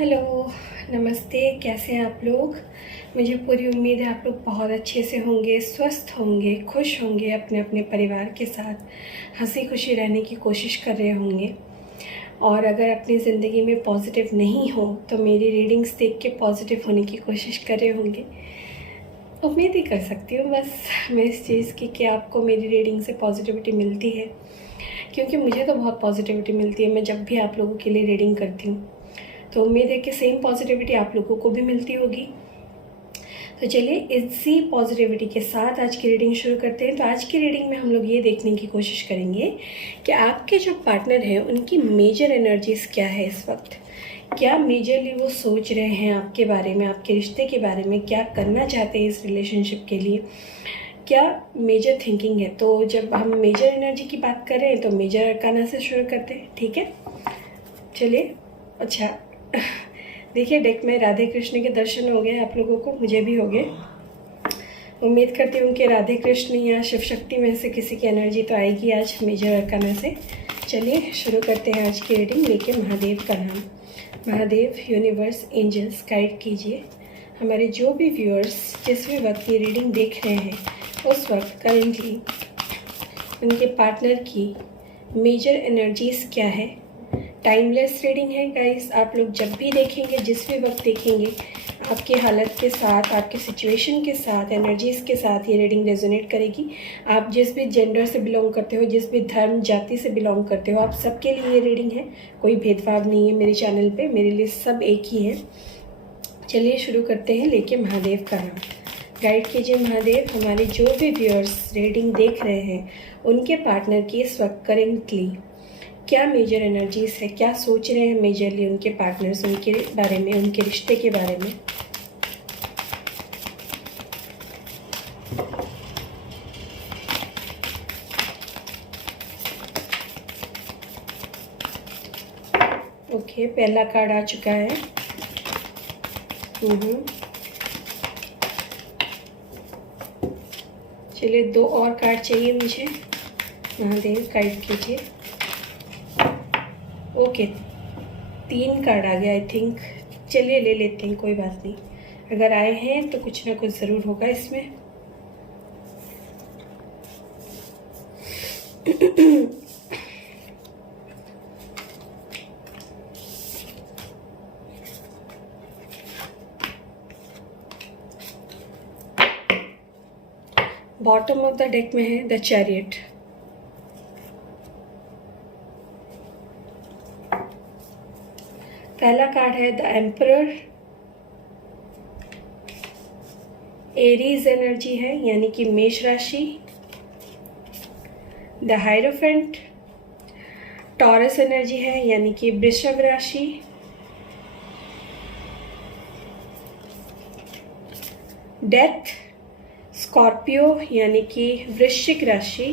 Hello, नमस्ते। कैसे हैं आप लोग? मुझे पूरी उम्मीद है आप लोग बहुत अच्छे से होंगे, स्वस्थ होंगे, खुश होंगे, अपने अपने परिवार के साथ हंसी खुशी रहने की कोशिश कर रहे होंगे। और अगर अपनी ज़िंदगी में पॉजिटिव नहीं हो तो मेरी रीडिंग्स देख के पॉजिटिव होने की कोशिश कर रहे होंगे। उम्मीद ही कर सकती हूँ बस मैं इस चीज़ की कि आपको मेरी रीडिंग से पॉजिटिविटी मिलती है, क्योंकि मुझे तो बहुत पॉजिटिविटी मिलती है मैं जब भी आप लोगों के लिए रीडिंग करती हूँ। तो उम्मीद है कि सेम पॉजिटिविटी आप लोगों को भी मिलती होगी। तो चलिए इसी पॉजिटिविटी के साथ आज की रीडिंग शुरू करते हैं। तो आज की रीडिंग में हम लोग ये देखने की कोशिश करेंगे कि आपके जो पार्टनर हैं उनकी मेजर एनर्जीज़ क्या है इस वक्त। क्या मेजरली वो सोच रहे हैं आपके बारे में, आपके रिश्ते के बारे में, क्या करना चाहते हैं इस रिलेशनशिप के लिए, क्या मेजर थिंकिंग है। तो जब हम मेजर एनर्जी की बात कर रहे हैं तो मेजर अरकाना से शुरू करते हैं, ठीक है? चलिए। अच्छा देखिए, डेक में राधे कृष्ण के दर्शन हो गए आप लोगों को, मुझे भी हो गए। उम्मीद करती हूँ कि राधे कृष्ण या शिव शक्ति में से किसी की एनर्जी तो आएगी आज मेजर अरकाना से। चलिए शुरू करते हैं आज की रीडिंग लेके महादेव का नाम। महादेव, यूनिवर्स, एंजल्स गाइड कीजिए हमारे जो भी व्यूअर्स जिस भी वक्त ये रीडिंग देख रहे हैं उस वक्त करेंटली उनके पार्टनर की मेजर एनर्जीज़ क्या है। टाइमलेस रीडिंग है गाइस, आप लोग जब भी देखेंगे, जिस भी वक्त देखेंगे, आपकी हालत के साथ, आपके सिचुएशन के साथ, एनर्जीज़ के साथ ये रीडिंग रेजोनेट करेगी। आप जिस भी जेंडर से बिलोंग करते हो, जिस भी धर्म जाति से बिलोंग करते हो, आप सबके लिए ये रीडिंग है। कोई भेदभाव नहीं है मेरे चैनल पे, मेरे लिए सब एक ही है। चलिए शुरू करते हैं लेके महादेव का नाम। गाइड कीजिए महादेव हमारे जो भी व्यूअर्स रीडिंग देख रहे हैं उनके पार्टनर की इस वक्त करेंटली क्या मेजर एनर्जीज है, क्या सोच रहे हैं मेजरली उनके पार्टनर्स उनके बारे में, उनके रिश्ते के बारे में। ओके, पहला कार्ड आ चुका है। चलिए, दो और कार्ड चाहिए मुझे। महादेव गाइड कीजिए। ओके, 3 कार्ड आ गया आई थिंक। चलिए ले लेते हैं, कोई बात नहीं। अगर आए हैं तो कुछ ना कुछ ज़रूर होगा इसमें। बॉटम ऑफ द डेक में है द चैरियट। पहला कार्ड है द एम्परर। एरीज एनर्जी है यानी कि मेष राशि। द हायरोफेंट टॉरस एनर्जी है यानी कि वृषभ राशि। डेथ स्कॉर्पियो यानी कि वृश्चिक राशि।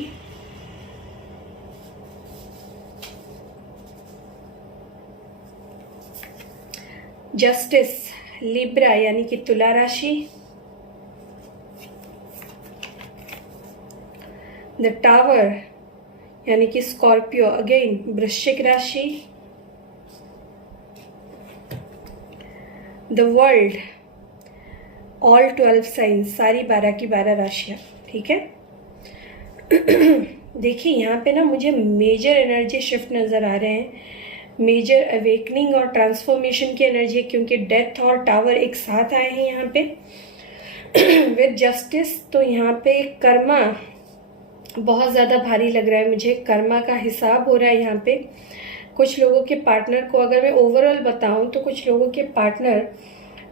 जस्टिस लिब्रा यानी कि तुला राशि। द टावर यानी कि स्कॉर्पियो अगेन वृश्चिक राशि। द वर्ल्ड ऑल 12 साइंस, सारी 12 की 12 राशियाँ, ठीक है। देखिए यहाँ पे ना मुझे मेजर एनर्जी शिफ्ट नज़र आ रहे हैं, मेजर अवेकनिंग और ट्रांसफॉर्मेशन की एनर्जी, क्योंकि डेथ और टावर एक साथ आए हैं यहाँ पे विद जस्टिस। तो यहाँ पे कर्मा बहुत ज़्यादा भारी लग रहा है मुझे, कर्मा का हिसाब हो रहा है यहाँ पे। कुछ लोगों के पार्टनर को अगर मैं ओवरऑल बताऊँ तो कुछ लोगों के पार्टनर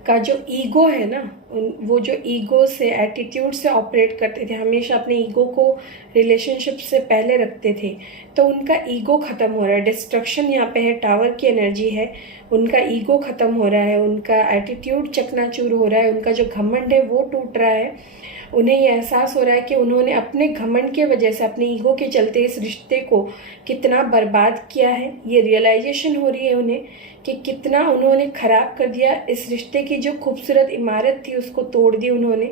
का जो ईगो है ना, वो जो ईगो से, एटीट्यूड से ऑपरेट करते थे, हमेशा अपने ईगो को रिलेशनशिप से पहले रखते थे, तो उनका ईगो ख़त्म हो रहा है। डिस्ट्रक्शन यहाँ पे है, टावर की एनर्जी है, उनका ईगो ख़त्म हो रहा है, उनका एटीट्यूड चकनाचूर हो रहा है, उनका जो घमंड है वो टूट रहा है। उन्हें ये एहसास हो रहा है कि उन्होंने अपने घमंड के वजह से, अपने ईगो के चलते इस रिश्ते को कितना बर्बाद किया है। ये रियलाइजेशन हो रही है उन्हें कि कितना उन्होंने ख़राब कर दिया, इस रिश्ते की जो खूबसूरत इमारत थी उसको तोड़ दी उन्होंने।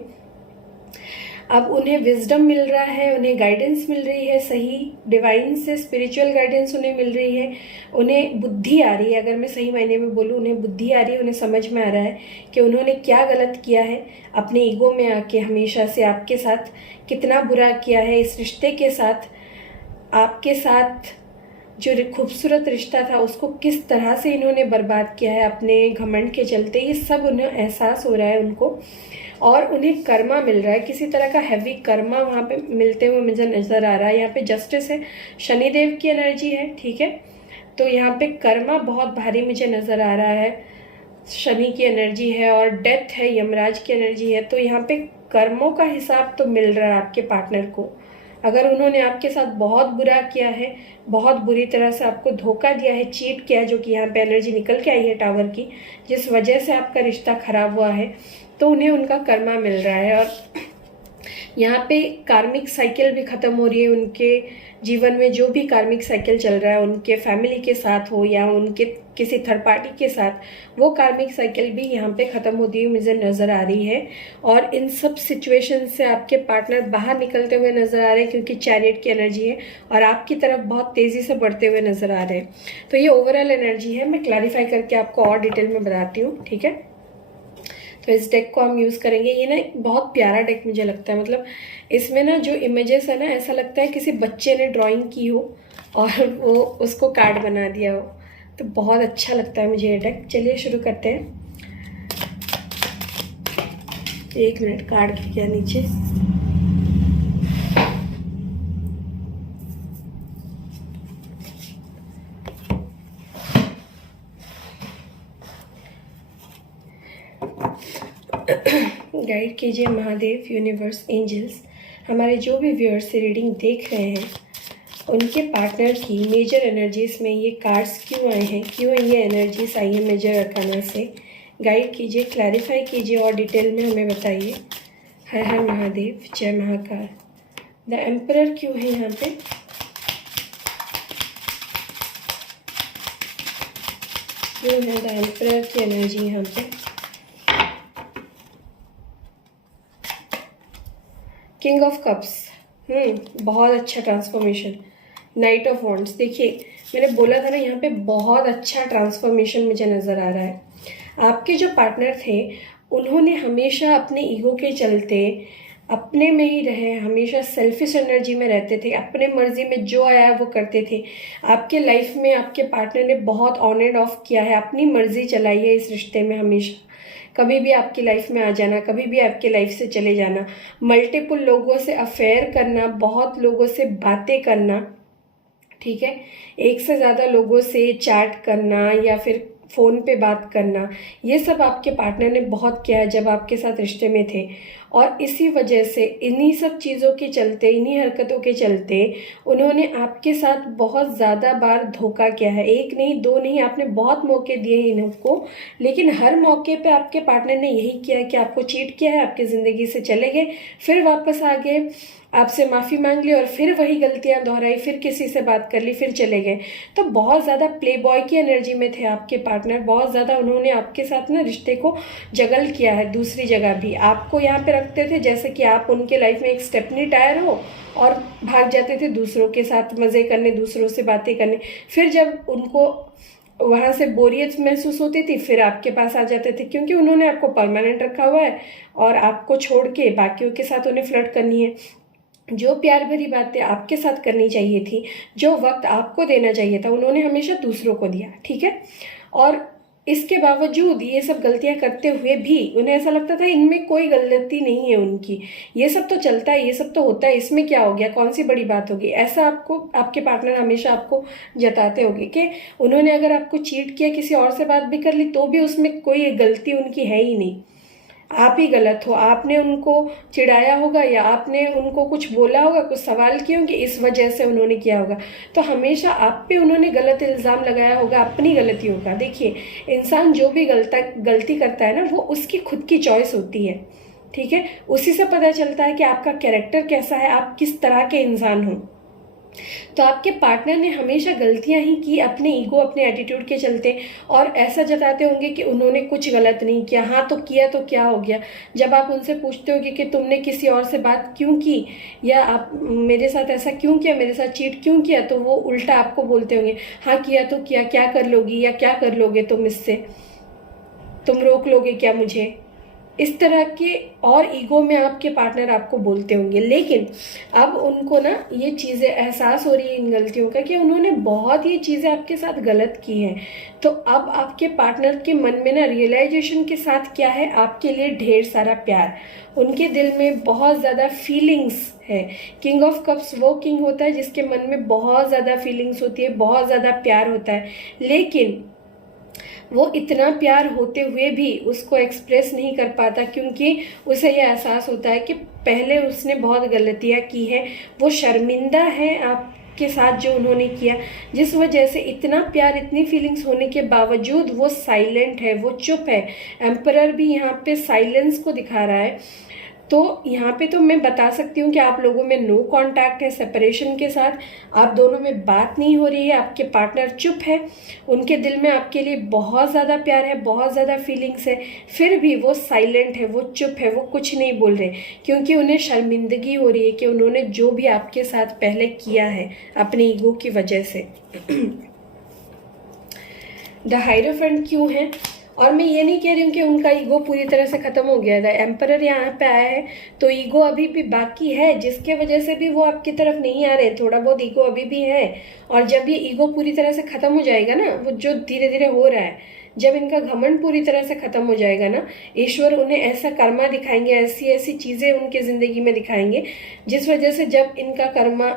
अब उन्हें विजडम मिल रहा है, उन्हें गाइडेंस मिल रही है, सही डिवाइन से स्पिरिचुअल गाइडेंस उन्हें मिल रही है, उन्हें बुद्धि आ रही है। अगर मैं सही मायने में बोलूँ, उन्हें बुद्धि आ रही है, उन्हें समझ में आ रहा है कि उन्होंने क्या गलत किया है, अपने ईगो में आके हमेशा से आपके साथ कितना बुरा किया है, इस रिश्ते के साथ, आपके साथ जो खूबसूरत रिश्ता था उसको किस तरह से इन्होंने बर्बाद किया है अपने घमंड के चलते। ये सब उन्हें एहसास हो रहा है उनको, और उन्हें कर्मा मिल रहा है, किसी तरह का हैवी कर्मा वहाँ पे मिलते हुए मुझे नज़र आ रहा है। यहाँ पे जस्टिस है, शनिदेव की एनर्जी है, ठीक है। तो यहाँ पे कर्मा बहुत भारी मुझे नज़र आ रहा है, शनि की एनर्जी है, और डेथ है, यमराज की एनर्जी है। तो यहाँ पे कर्मों का हिसाब तो मिल रहा है आपके पार्टनर को। अगर उन्होंने आपके साथ बहुत बुरा किया है, बहुत बुरी तरह से आपको धोखा दिया है, चीट किया है, जो कि यहाँ पे एनर्जी निकल के आई है टावर की, जिस वजह से आपका रिश्ता खराब हुआ है, तो उन्हें उनका कर्मा मिल रहा है। और यहाँ पे कार्मिक साइकिल भी खत्म हो रही है उनके जीवन में। जो भी कार्मिक साइकिल चल रहा है उनके फैमिली के साथ हो या उनके किसी थर्ड पार्टी के साथ, वो कार्मिक साइकिल भी यहाँ पे खत्म होती हुई मुझे नज़र आ रही है। और इन सब सिचुएशन से आपके पार्टनर बाहर निकलते हुए नज़र आ रहे हैं, क्योंकि चैरियट की एनर्जी है और आपकी तरफ बहुत तेज़ी से बढ़ते हुए नज़र आ रहे हैं। तो ये ओवरऑल एनर्जी है, मैं क्लैरिफाई करके आपको और डिटेल में बताती हूँ, ठीक है। तो इस डेक को हम यूज़ करेंगे। ये ना एक बहुत प्यारा डेक मुझे लगता है, मतलब इसमें ना जो इमेजेस है ना, ऐसा लगता है किसी बच्चे ने ड्राइंग की हो और वो उसको कार्ड बना दिया हो। तो बहुत अच्छा लगता है मुझे ये डेक। चलिए शुरू करते हैं। 1 मिनट, कार्ड गिर गया नीचे। गाइड कीजिए महादेव, यूनिवर्स, एंजल्स, हमारे जो भी व्यूअर्स से रीडिंग देख रहे हैं, उनके पार्टनर की मेजर एनर्जीज में ये कार्ड्स क्यों आए हैं, क्यों ये एनर्जीज आई है मेजर अरकाना से। गाइड कीजिए, क्लैरिफाई कीजिए और डिटेल में हमें बताइए। हर हर महादेव, जय महाकाल। द एम्परर क्यों है यहाँ पे, क्यों है द एम्परर की एनर्जी यहाँ पे। किंग ऑफ कप्स, बहुत अच्छा ट्रांसफॉर्मेशन। नाइट ऑफ वॉन्ड्स, देखिए मैंने बोला था ना, यहाँ पे बहुत अच्छा ट्रांसफॉर्मेशन मुझे नज़र आ रहा है। आपके जो पार्टनर थे उन्होंने हमेशा अपने ईगो के चलते अपने में ही रहे, हमेशा सेल्फिश एनर्जी में रहते थे, अपने मर्जी में जो आया वो करते थे। आपके लाइफ में आपके पार्टनर ने बहुत ऑन एंड ऑफ किया है, अपनी मर्जी चलाई है इस रिश्ते में हमेशा। कभी भी आपकी लाइफ में आ जाना, कभी भी आपकी लाइफ से चले जाना, मल्टीपल लोगों से अफेयर करना, बहुत लोगों से बातें करना, ठीक है, एक से ज़्यादा लोगों से चैट करना या फिर फ़ोन पे बात करना, ये सब आपके पार्टनर ने बहुत किया है जब आपके साथ रिश्ते में थे। और इसी वजह से, इन्हीं सब चीज़ों के चलते, इन्हीं हरकतों के चलते उन्होंने आपके साथ बहुत ज़्यादा बार धोखा किया है। एक नहीं, दो नहीं, आपने बहुत मौके दिए इनको, लेकिन हर मौके पे आपके पार्टनर ने यही किया कि आपको चीट किया है, आपकी ज़िंदगी से चले गए, फिर वापस आ गए, आपसे माफ़ी मांग ली और फिर वही गलतियां दोहराई, फिर किसी से बात कर ली, फिर चले गए। तो बहुत ज़्यादा प्ले बॉय की एनर्जी में थे आपके पार्टनर, बहुत ज़्यादा उन्होंने आपके साथ ना रिश्ते को जगल किया है। दूसरी जगह भी आपको यहाँ पे रखते थे जैसे कि आप उनके लाइफ में एक स्टेपनी टायर हो, और भाग जाते थे दूसरों के साथ मज़े करने, दूसरों से बातें करने। फिर जब उनको वहाँ से बोरियत महसूस होती थी, फिर आपके पास आ जाते थे, क्योंकि उन्होंने आपको परमानेंट रखा हुआ है और आपको छोड़ के बाकियों के साथ उन्हें फ्लर्ट करनी है। जो प्यार भरी बातें आपके साथ करनी चाहिए थी, जो वक्त आपको देना चाहिए था, उन्होंने हमेशा दूसरों को दिया, ठीक है। और इसके बावजूद ये सब गलतियां करते हुए भी उन्हें ऐसा लगता था इनमें कोई गलती नहीं है उनकी, ये सब तो चलता है, ये सब तो होता है, इसमें क्या हो गया, कौन सी बड़ी बात होगी। ऐसा आपको आपके पार्टनर हमेशा आपको जताते होंगे कि उन्होंने अगर आपको चीट किया, किसी और से बात भी कर ली, तो भी उसमें कोई गलती उनकी है ही नहीं, आप ही गलत हो। आपने उनको चिढ़ाया होगा या आपने उनको कुछ बोला होगा, कुछ सवाल किए होंगे, इस वजह से उन्होंने किया होगा। तो हमेशा आप पे उन्होंने गलत इल्ज़ाम लगाया होगा अपनी गलतियों का। देखिए, इंसान जो भी गलती करता है ना, वो उसकी खुद की चॉइस होती है, ठीक है। उसी से पता चलता है कि आपका कैरेक्टर कैसा है, आप किस तरह के इंसान हो। तो आपके पार्टनर ने हमेशा गलतियां ही की अपने ईगो, अपने एटीट्यूड के चलते, और ऐसा जताते होंगे कि उन्होंने कुछ गलत नहीं किया। हाँ तो किया तो क्या हो गया। जब आप उनसे पूछते होगे कि तुमने किसी और से बात क्यों की, या आप मेरे साथ ऐसा क्यों किया, मेरे साथ चीट क्यों किया, तो वो उल्टा आपको बोलते होंगे हाँ किया तो किया, क्या कर लोगी या क्या कर लोगे तुम इससे, तुम रोक लोगे क्या मुझे, इस तरह के और ईगो में आपके पार्टनर आपको बोलते होंगे। लेकिन अब उनको ना ये चीज़ें एहसास हो रही है इन गलतियों का कि उन्होंने बहुत ये चीज़ें आपके साथ गलत की हैं। तो अब आपके पार्टनर के मन में ना रियलाइजेशन के साथ क्या है, आपके लिए ढेर सारा प्यार, उनके दिल में बहुत ज़्यादा फीलिंग्स है। किंग ऑफ कप्स वो किंग होता है जिसके मन में बहुत ज़्यादा फीलिंग्स होती है, बहुत ज़्यादा प्यार होता है, लेकिन वो इतना प्यार होते हुए भी उसको एक्सप्रेस नहीं कर पाता, क्योंकि उसे यह एहसास होता है कि पहले उसने बहुत गलतियाँ की हैं, वो शर्मिंदा है आपके साथ जो उन्होंने किया, जिस वजह से इतना प्यार, इतनी फीलिंग्स होने के बावजूद वो साइलेंट है, वो चुप है। एम्परर भी यहाँ पे साइलेंस को दिखा रहा है। तो यहाँ पे तो मैं बता सकती हूँ कि आप लोगों में नो कांटेक्ट है, सेपरेशन के साथ आप दोनों में बात नहीं हो रही है, आपके पार्टनर चुप है, उनके दिल में आपके लिए बहुत ज़्यादा प्यार है, बहुत ज़्यादा फीलिंग्स है, फिर भी वो साइलेंट है, वो चुप है, वो कुछ नहीं बोल रहे, क्योंकि उन्हें शर्मिंदगी हो रही है कि उन्होंने जो भी आपके साथ पहले किया है अपने ईगो की वजह से। द हायरोफेंट क्यों है, और मैं ये नहीं कह रही हूँ कि उनका ईगो पूरी तरह से ख़त्म हो गया था। एम्परर यहाँ पे आया है तो ईगो अभी भी बाकी है, जिसके वजह से भी वो आपकी तरफ नहीं आ रहे, थोड़ा बहुत ईगो अभी भी है। और जब ये ईगो पूरी तरह से ख़त्म हो जाएगा ना, वो जो धीरे धीरे हो रहा है, जब इनका घमंड पूरी तरह से ख़त्म हो जाएगा ना, ईश्वर उन्हें ऐसा कर्मा दिखाएंगे, ऐसी ऐसी चीज़ें उनके ज़िंदगी में दिखाएंगे, जिस वजह से जब इनका कर्मा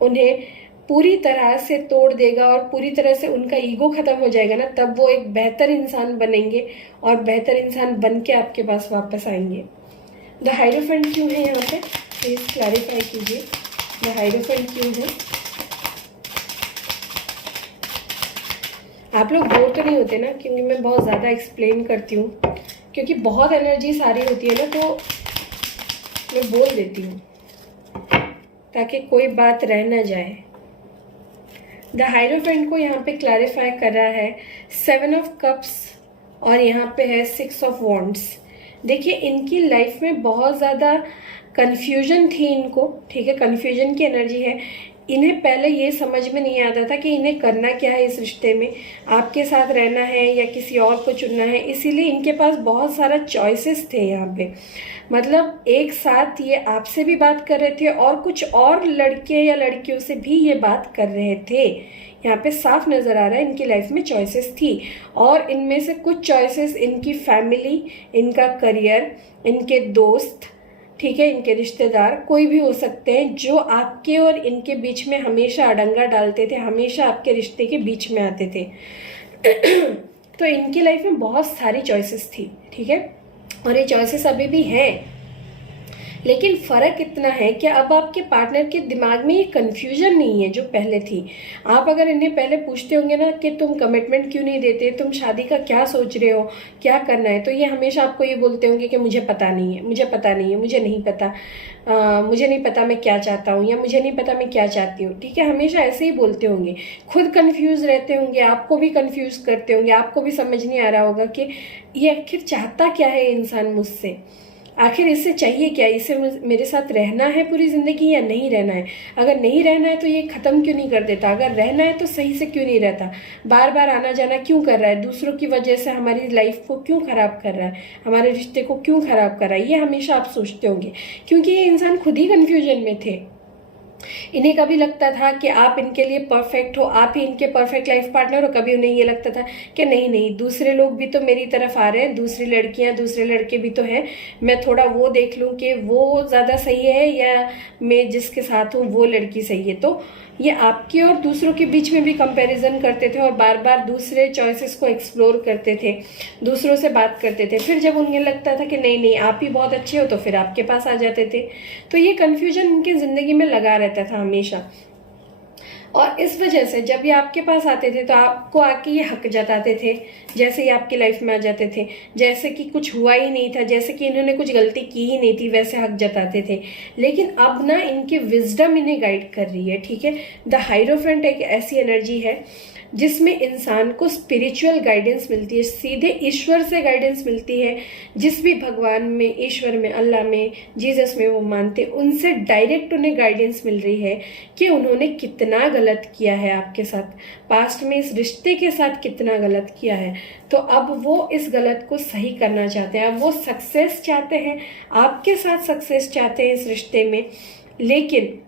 उन्हें पूरी तरह से तोड़ देगा और पूरी तरह से उनका ईगो खत्म हो जाएगा ना, तब वो एक बेहतर इंसान बनेंगे और बेहतर इंसान बन के आपके पास वापस आएंगे। द हायरोफेंट क्यों है यहाँ पे, प्लीज क्लैरिफाई कीजिए, द हायरोफेंट क्यों है। आप लोग बोर तो नहीं होते ना, क्योंकि मैं बहुत ज़्यादा एक्सप्लेन करती हूँ, क्योंकि बहुत एनर्जी सारी होती है ना, तो मैं बोल देती हूँ ताकि कोई बात रह ना जाए। द हायरोफेंट को यहाँ पे क्लैरिफाई कर रहा है 7 ऑफ कप्स और यहाँ पे है 6 ऑफ वॉन्ड्स। देखिए इनकी लाइफ में बहुत ज़्यादा कन्फ्यूजन थी इनको, ठीक है, कन्फ्यूजन की एनर्जी है। इन्हें पहले ये समझ में नहीं आता था कि इन्हें करना क्या है इस रिश्ते में, आपके साथ रहना है या किसी और को चुनना है, इसीलिए इनके पास बहुत सारा चॉइसेस थे यहाँ पे। मतलब एक साथ ये आपसे भी बात कर रहे थे और कुछ और लड़के या लड़कियों से भी ये बात कर रहे थे। यहाँ पे साफ नज़र आ रहा है इनकी लाइफ में चॉइसेस थी, और इनमें से कुछ चॉइसेस इनकी फैमिली, इनका करियर, इनके दोस्त, ठीक है, इनके रिश्तेदार, कोई भी हो सकते हैं, जो आपके और इनके बीच में हमेशा अड़ंगा डालते थे, हमेशा आपके रिश्ते के बीच में आते थे। तो इनकी लाइफ में बहुत सारी चॉइसेस थी, ठीक है, और ये चॉइसेस अभी भी हैं। लेकिन फ़र्क इतना है कि अब आपके पार्टनर के दिमाग में ये कन्फ्यूजन नहीं है जो पहले थी। आप अगर इन्हें पहले पूछते होंगे ना कि तुम कमिटमेंट क्यों नहीं देते, तुम शादी का क्या सोच रहे हो, क्या करना है, तो ये हमेशा आपको ये बोलते होंगे कि मुझे पता नहीं है, मुझे पता नहीं है, मुझे नहीं पता, मुझे नहीं पता मैं क्या चाहता हूँ, या मुझे नहीं पता मैं क्या चाहती हूँ, ठीक है, हमेशा ऐसे ही बोलते होंगे। खुद कन्फ्यूज रहते होंगे, आपको भी कन्फ्यूज करते होंगे, आपको भी समझ नहीं आ रहा होगा कि ये आखिर चाहता क्या है इंसान मुझसे, आखिर इससे चाहिए क्या, इसे मेरे साथ रहना है पूरी ज़िंदगी या नहीं रहना है। अगर नहीं रहना है तो ये ख़त्म क्यों नहीं कर देता, अगर रहना है तो सही से क्यों नहीं रहता, बार बार आना जाना क्यों कर रहा है, दूसरों की वजह से हमारी लाइफ को क्यों ख़राब कर रहा है, हमारे रिश्ते को क्यों ख़राब कर रहा है, ये हमेशा आप सोचते होंगे, क्योंकि ये इंसान खुद ही कन्फ्यूजन में थे। इन्हें कभी लगता था कि आप इनके लिए परफेक्ट हो, आप ही इनके परफेक्ट लाइफ पार्टनर हो, कभी उन्हें ये लगता था कि नहीं नहीं, दूसरे लोग भी तो मेरी तरफ आ रहे हैं, दूसरी लड़कियां, दूसरे लड़के भी तो हैं, मैं थोड़ा वो देख लूं कि वो ज़्यादा सही है या मैं जिसके साथ हूँ वो लड़की सही है। तो ये आपके और दूसरों के बीच में भी कंपैरिजन करते थे और बार बार दूसरे चॉइसेस को एक्सप्लोर करते थे, दूसरों से बात करते थे। फिर जब उन्हें लगता था कि नहीं नहीं आप ही बहुत अच्छे हो, तो फिर आपके पास आ जाते थे। तो ये कन्फ्यूजन उनकी ज़िंदगी में लगा रहता था हमेशा। और इस वजह से जब ये आपके पास आते थे तो आपको आके ये हक जताते थे, जैसे ये आपकी लाइफ में आ जाते थे, जैसे कि कुछ हुआ ही नहीं था, जैसे कि इन्होंने कुछ गलती की ही नहीं थी, वैसे हक जताते थे। लेकिन अब ना इनकी विजडम इन्हें गाइड कर रही है, ठीक है। द हाइरोफेंट एक ऐसी एनर्जी है जिसमें इंसान को स्पिरिचुअल गाइडेंस मिलती है, सीधे ईश्वर से गाइडेंस मिलती है। जिस भी भगवान में, ईश्वर में, अल्लाह में, जीसस में वो मानते, उनसे डायरेक्ट उन्हें गाइडेंस मिल रही है कि उन्होंने कितना गलत किया है आपके साथ, पास्ट में इस रिश्ते के साथ कितना गलत किया है। तो अब वो इस गलत को सही करना चाहते हैं, अब वो सक्सेस चाहते हैं, आपके साथ सक्सेस चाहते हैं इस रिश्ते में। लेकिन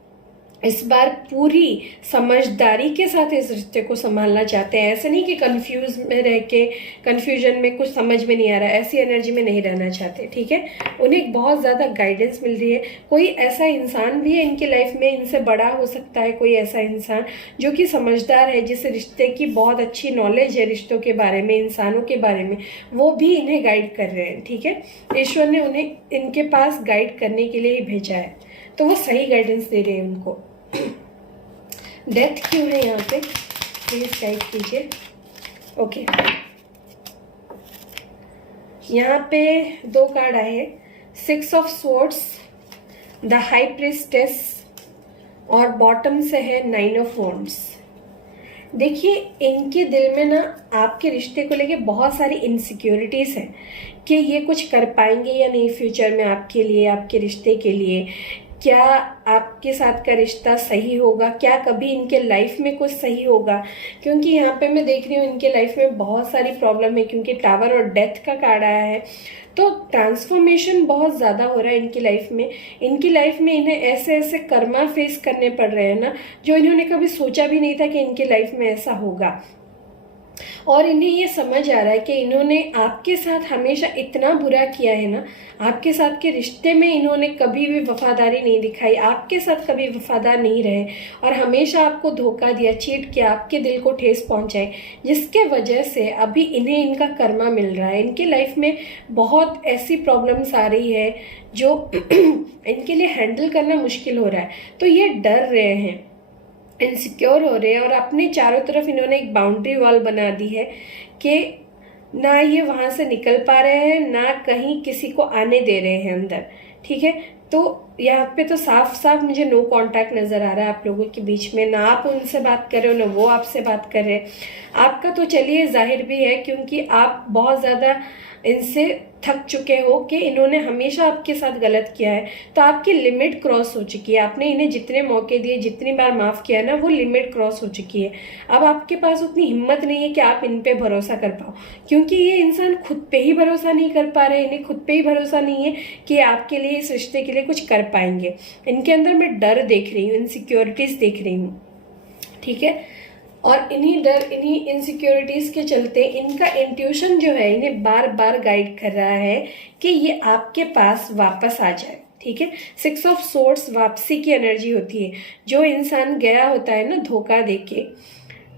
इस बार पूरी समझदारी के साथ इस रिश्ते को संभालना चाहते हैं। ऐसे नहीं कि कंफ्यूज में रह के, कंफ्यूजन में कुछ समझ में नहीं आ रहा, ऐसी एनर्जी में नहीं रहना चाहते, ठीक है। उन्हें बहुत ज़्यादा गाइडेंस मिल रही है। कोई ऐसा इंसान भी है इनकी लाइफ में, इनसे बड़ा हो सकता है कोई ऐसा इंसान जो कि समझदार है, जिसे रिश्ते की बहुत अच्छी नॉलेज है, रिश्तों के बारे में, इंसानों के बारे में, वो भी इन्हें गाइड कर रहे हैं, ठीक है। ईश्वर ने उन्हें इनके पास गाइड करने के लिए ही भेजा है, तो वो सही गाइडेंस दे रहे हैं उनको। डेथ क्यों है यहाँ पे, प्लीज गाइड कीजिए। ओके, यहाँ पे 2 कार्ड आए हैं, 6 of swords, the high priestess, और बॉटम से है 9 ऑफ वॉन्ड्स। देखिए, इनके दिल में ना आपके रिश्ते को लेके बहुत सारी इनसिक्योरिटीज हैं कि ये कुछ कर पाएंगे या नहीं फ्यूचर में आपके लिए, आपके रिश्ते के लिए। क्या आपके साथ का रिश्ता सही होगा, क्या कभी इनके लाइफ में कुछ सही होगा, क्योंकि यहाँ पे मैं देख रही हूँ इनके लाइफ में बहुत सारी प्रॉब्लम है, क्योंकि टावर और डेथ का कार्ड आया है। तो ट्रांसफॉर्मेशन बहुत ज़्यादा हो रहा है इनकी लाइफ में। इनकी लाइफ में इन्हें ऐसे ऐसे कर्मा फेस करने पड़ रहे हैं ना, जो इन्होंने कभी सोचा भी नहीं था कि इनकी लाइफ में ऐसा होगा। और इन्हें ये समझ आ रहा है कि इन्होंने आपके साथ हमेशा इतना बुरा किया है ना, आपके साथ के रिश्ते में इन्होंने कभी भी वफादारी नहीं दिखाई, आपके साथ कभी वफादार नहीं रहे, और हमेशा आपको धोखा दिया, चीट किया, आपके दिल को ठेस पहुंचाए, जिसके वजह से अभी इन्हें इनका कर्मा मिल रहा है। इनके लाइफ में बहुत ऐसी प्रॉब्लम्स आ रही है जो इनके लिए हैंडल करना मुश्किल हो रहा है। तो ये डर रहे हैं, इनसिक्योर हो रहे हैं, और अपने चारों तरफ इन्होंने एक बाउंड्री वॉल बना दी है कि ना ये वहां से निकल पा रहे हैं, ना कहीं किसी को आने दे रहे हैं अंदर, ठीक है। तो यहाँ पे तो साफ साफ मुझे नो कांटेक्ट नजर आ रहा है आप लोगों के बीच में, ना आप उनसे बात कर रहे हो, ना वो आपसे बात कर रहे हैं। आपका तो चलिए जाहिर भी है, क्योंकि आप बहुत ज्यादा इनसे थक चुके हो कि इन्होंने हमेशा आपके साथ गलत किया है। तो आपकी लिमिट क्रॉस हो चुकी है, आपने इन्हें जितने मौके दिए, जितनी बार माफ किया ना, वो लिमिट क्रॉस हो चुकी है। अब आपके पास उतनी हिम्मत नहीं है कि आप इन पे भरोसा कर पाओ, क्योंकि ये इंसान खुद पे ही भरोसा नहीं कर पा रहे, इन्हें खुद पे ही भरोसा नहीं है कि आपके लिए, इस रिश्ते के लिए कुछ कर पाएंगे। इनके अंदर मैं डर देख रही हूँ, इनसिक्योरिटीज देख रही हूँ, ठीक है। और इन्हीं डर, इन्हीं इनसिक्योरिटीज के चलते इनका इंट्यूशन जो है इन्हें बार बार गाइड कर रहा है कि ये आपके पास वापस आ जाए, ठीक है। 6 ऑफ सोर्ड्स वापसी की एनर्जी होती है। जो इंसान गया होता है ना धोखा देके,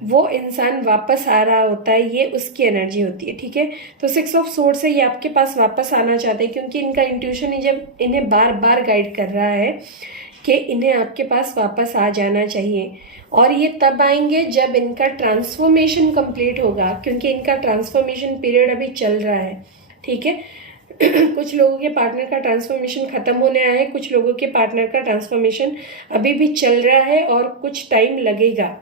वो इंसान वापस आ रहा होता है, ये उसकी एनर्जी होती है, ठीक है। तो 6 ऑफ सोर्ड्स है, ये आपके पास वापस आना चाहते हैं, क्योंकि इनका इंट्यूशन ही जब इन्हें बार बार गाइड कर रहा है कि इन्हें आपके पास वापस आ जाना चाहिए। और ये तब आएंगे जब इनका ट्रांसफॉर्मेशन कंप्लीट होगा, क्योंकि इनका ट्रांसफॉर्मेशन पीरियड अभी चल रहा है, ठीक है। कुछ लोगों के पार्टनर का ट्रांसफॉर्मेशन खत्म होने आया है, कुछ लोगों के पार्टनर का ट्रांसफॉर्मेशन अभी भी चल रहा है, और कुछ टाइम लगेगा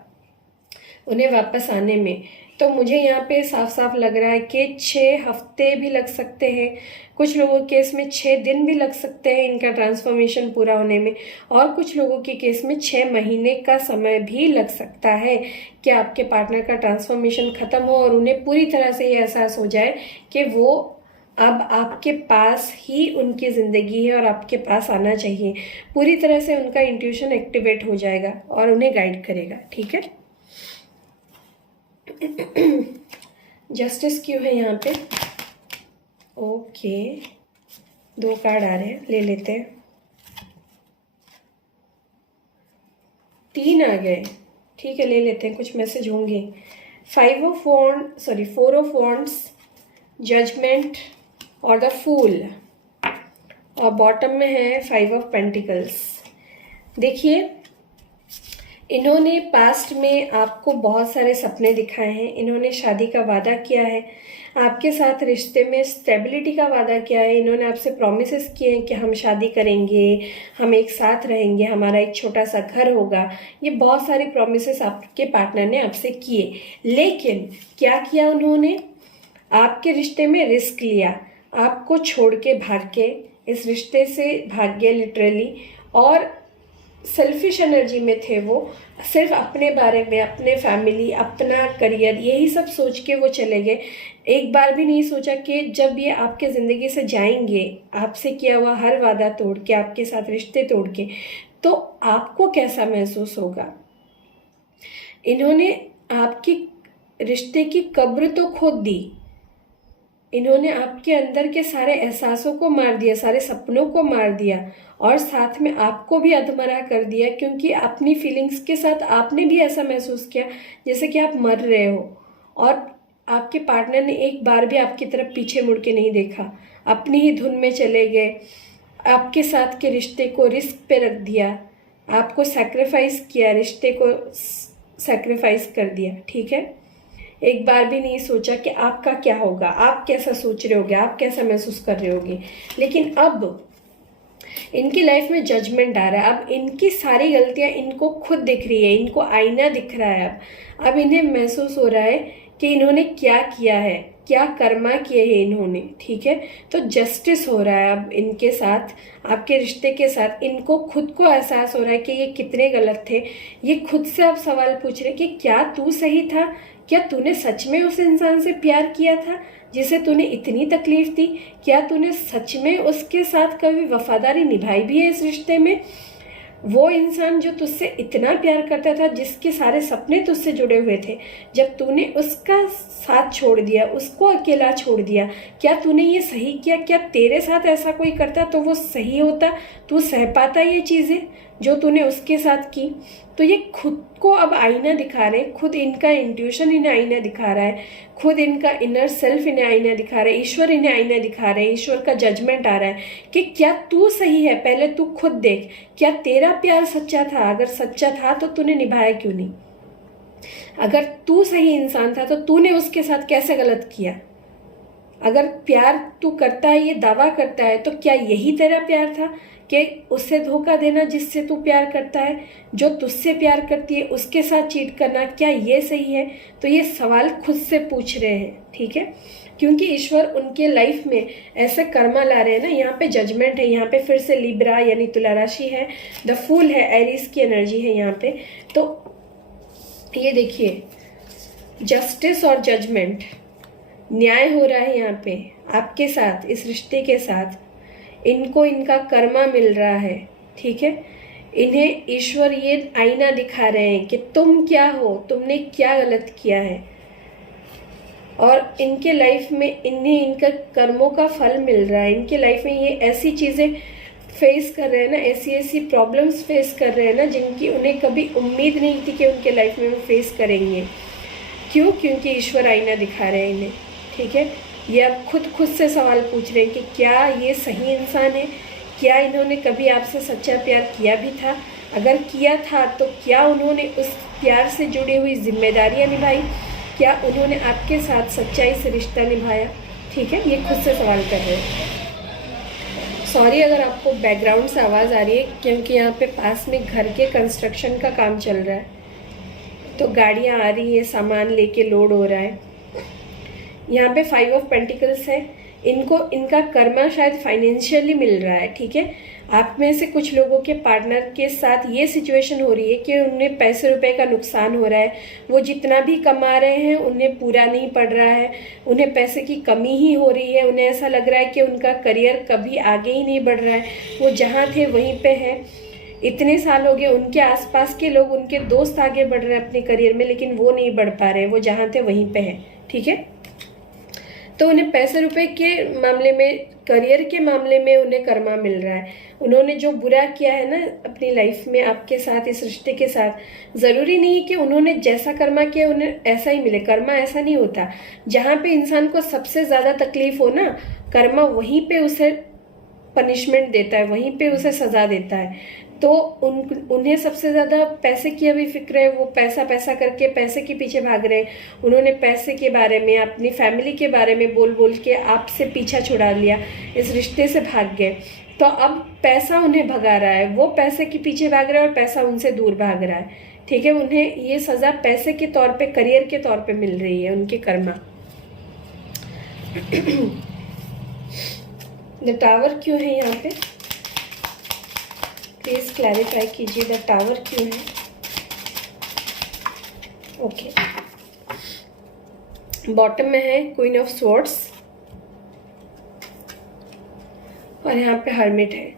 उन्हें वापस आने में। तो मुझे यहाँ पे साफ साफ लग रहा है कि 6 हफ्ते भी लग सकते हैं, कुछ लोगों के केस में 6 दिन भी लग सकते हैं इनका ट्रांसफॉर्मेशन पूरा होने में, और कुछ लोगों के केस में 6 महीने का समय भी लग सकता है कि आपके पार्टनर का ट्रांसफॉर्मेशन खत्म हो और उन्हें पूरी तरह से ये एहसास हो जाए कि वो अब आपके पास ही उनकी ज़िंदगी है और आपके पास आना चाहिए। पूरी तरह से उनका इंट्यूशन एक्टिवेट हो जाएगा और उन्हें गाइड करेगा, ठीक है। जस्टिस क्यों है यहाँ पे? ओके, 2 कार्ड आ रहे हैं, ले लेते हैं। 3 आ गए, ठीक है, ले लेते हैं, कुछ मैसेज होंगे। 4 ऑफ वॉन्ड्स, जजमेंट और द फूल, और बॉटम में है 5 ऑफ पेंटिकल्स। देखिए, इन्होंने पास्ट में आपको बहुत सारे सपने दिखाए हैं, इन्होंने शादी का वादा किया है, आपके साथ रिश्ते में स्टेबिलिटी का वादा किया है, इन्होंने आपसे प्रॉमिसेस किए हैं कि हम शादी करेंगे, हम एक साथ रहेंगे, हमारा एक छोटा सा घर होगा। ये बहुत सारी प्रॉमिसेस आपके पार्टनर ने आपसे किए, लेकिन क्या किया उन्होंने? आपके रिश्ते में रिस्क लिया, आपको छोड़ के भाग के, इस रिश्ते से भाग गए लिटरली, और सेल्फिश एनर्जी में थे वो, सिर्फ अपने बारे में, अपने फैमिली, अपना करियर, यही सब सोच के वो चले गए। एक बार भी नहीं सोचा कि जब ये आपके ज़िंदगी से जाएंगे, आपसे किया हुआ हर वादा तोड़ के, आपके साथ रिश्ते तोड़ के, तो आपको कैसा महसूस होगा। इन्होंने आपकी रिश्ते की कब्र तो खोद दी, इन्होंने आपके अंदर के सारे एहसासों को मार दिया, सारे सपनों को मार दिया, और साथ में आपको भी अधमरा कर दिया, क्योंकि अपनी फीलिंग्स के साथ आपने भी ऐसा महसूस किया जैसे कि आप मर रहे हो, और आपके पार्टनर ने एक बार भी आपकी तरफ पीछे मुड़ के नहीं देखा, अपनी ही धुन में चले गए, आपके साथ के रिश्ते को रिस्क पे रख दिया, आपको सैक्रिफाइस किया, रिश्ते को सैक्रिफाइस कर दिया। ठीक है, एक बार भी नहीं सोचा कि आपका क्या होगा, आप कैसा सोच रहे होगे, आप कैसा महसूस कर रहे होगे। लेकिन अब इनकी लाइफ में जजमेंट आ रहा है, अब इनकी सारी गलतियां इनको खुद दिख रही है, इनको आईना दिख रहा है। अब इन्हें महसूस हो रहा है कि इन्होंने क्या किया है, क्या कर्मा किए हैं इन्होंने। ठीक है, तो जस्टिस हो रहा है अब इनके साथ, आपके रिश्ते के साथ। इनको खुद को एहसास हो रहा है कि ये कितने गलत थे। ये खुद से अब सवाल पूछ रहे कि क्या तू सही था, क्या तूने सच में उस इंसान से प्यार किया था जिसे तूने इतनी तकलीफ दी, क्या तूने सच में उसके साथ कभी वफादारी निभाई भी है इस रिश्ते में। वो इंसान जो तुझसे इतना प्यार करता था, जिसके सारे सपने तुझसे जुड़े हुए थे, जब तूने उसका साथ छोड़ दिया, उसको अकेला छोड़ दिया, क्या तूने ये सही किया? क्या तेरे साथ ऐसा कोई करता तो वो सही होता, तू सह पाता ये चीज़ें जो तूने उसके साथ की? तो ये खुद को अब आईना दिखा रहे हैं, खुद इनका इंट्यूशन इन्हें आईना दिखा रहा है, खुद इनका इनर सेल्फ इन्हें आईना दिखा रहा है, ईश्वर इन्हें आईना दिखा रहे हैं, ईश्वर का जजमेंट आ रहा है कि क्या तू सही है, पहले तू खुद देख, क्या तेरा प्यार सच्चा था? अगर सच्चा था तो तूने निभाया क्यों नहीं? अगर तू सही इंसान था तो तूने उसके साथ कैसे गलत किया? अगर प्यार तू करता है, ये दावा करता है, तो क्या यही तेरा प्यार था कि उससे धोखा देना जिससे तू प्यार करता है, जो तुझसे प्यार करती है उसके साथ चीट करना, क्या ये सही है? तो ये सवाल खुद से पूछ रहे हैं। ठीक है, क्योंकि ईश्वर उनके लाइफ में ऐसे कर्मा ला रहे हैं ना। यहाँ पे जजमेंट है, यहाँ पे फिर से लिब्रा यानी तुला राशि है, द फूल है, एरीज की एनर्जी है यहाँ पे। तो ये देखिए, जस्टिस और जजमेंट, न्याय हो रहा है यहाँ पे आपके साथ, इस रिश्ते के साथ। इनको इनका कर्मा मिल रहा है। ठीक है, इन्हें ईश्वर ये आईना दिखा रहे हैं कि तुम क्या हो, तुमने क्या गलत किया है, और इनके लाइफ में इन्हें इनका कर्मों का फल मिल रहा है। इनके लाइफ में ये ऐसी चीज़ें फेस कर रहे हैं ना, ऐसी ऐसी प्रॉब्लम्स फेस कर रहे हैं ना, जिनकी उन्हें कभी उम्मीद नहीं थी कि उनके लाइफ में वो फेस करेंगे। क्यों? क्योंकि ईश्वर आईना दिखा रहे हैं इन्हें। ठीक है, ये अब खुद से सवाल पूछ रहे हैं कि क्या ये सही इंसान है, क्या इन्होंने कभी आपसे सच्चा प्यार किया भी था? अगर किया था तो क्या उन्होंने उस प्यार से जुड़ी हुई जिम्मेदारियां निभाई? क्या उन्होंने आपके साथ सच्चाई से रिश्ता निभाया? ठीक है, ये खुद से सवाल कर रहे हैं। सॉरी अगर आपको बैकग्राउंड से आवाज़ आ रही है, क्योंकि यहाँ पे पास में घर के कंस्ट्रक्शन का काम चल रहा है, तो गाड़ियाँ आ रही है, सामान लेके लोड हो रहा है। यहाँ पे 5 ऑफ पेंटिकल्स है। इनको इनका कर्मा शायद फाइनेंशियली मिल रहा है। ठीक है, आप में से कुछ लोगों के पार्टनर के साथ ये सिचुएशन हो रही है कि उन्हें पैसे रुपए का नुकसान हो रहा है। वो जितना भी कमा रहे हैं उन्हें पूरा नहीं पड़ रहा है, उन्हें पैसे की कमी ही हो रही है। उन्हें ऐसा लग रहा है कि उनका करियर कभी आगे ही नहीं बढ़ रहा है, वो जहाँ थे वहीं पे है। इतने साल हो गए, उनके आसपास के लोग, उनके दोस्त आगे बढ़ रहे हैं अपने करियर में, लेकिन वो नहीं बढ़ पा रहे, वो जहाँ थे वहीं पे है। ठीक है, तो उन्हें पैसे रुपए के मामले में, करियर के मामले में उन्हें कर्मा मिल रहा है। उन्होंने जो बुरा किया है ना अपनी लाइफ में आपके साथ, इस रिश्ते के साथ, ज़रूरी नहीं कि उन्होंने जैसा कर्मा किया उन्हें ऐसा ही मिले। कर्मा ऐसा नहीं होता। जहाँ पे इंसान को सबसे ज़्यादा तकलीफ हो ना, कर्मा वहीं पे उसे पनिशमेंट देता है, वहीं पे उसे सज़ा देता है। तो उन्हें सबसे ज़्यादा पैसे की अभी फिक्र है, वो पैसा पैसा करके पैसे के पीछे भाग रहे हैं। उन्होंने पैसे के बारे में, अपनी फैमिली के बारे में बोल बोल के आपसे पीछा छुड़ा लिया, इस रिश्ते से भाग गए। तो अब पैसा उन्हें भगा रहा है, वो पैसे के पीछे भाग रहा है और पैसा उनसे दूर भाग रहा है। ठीक है, उन्हें ये सज़ा पैसे के तौर पे, करियर के तौर पे मिल रही है, उनके कर्मा। द टावर क्यों है यहाँ पे, प्लीज क्लैरिफाई कीजिए, द टावर क्यों है। ओके, बॉटम में है क्वीन ऑफ स्वॉर्ड्स और यहाँ पे हर्मिट है।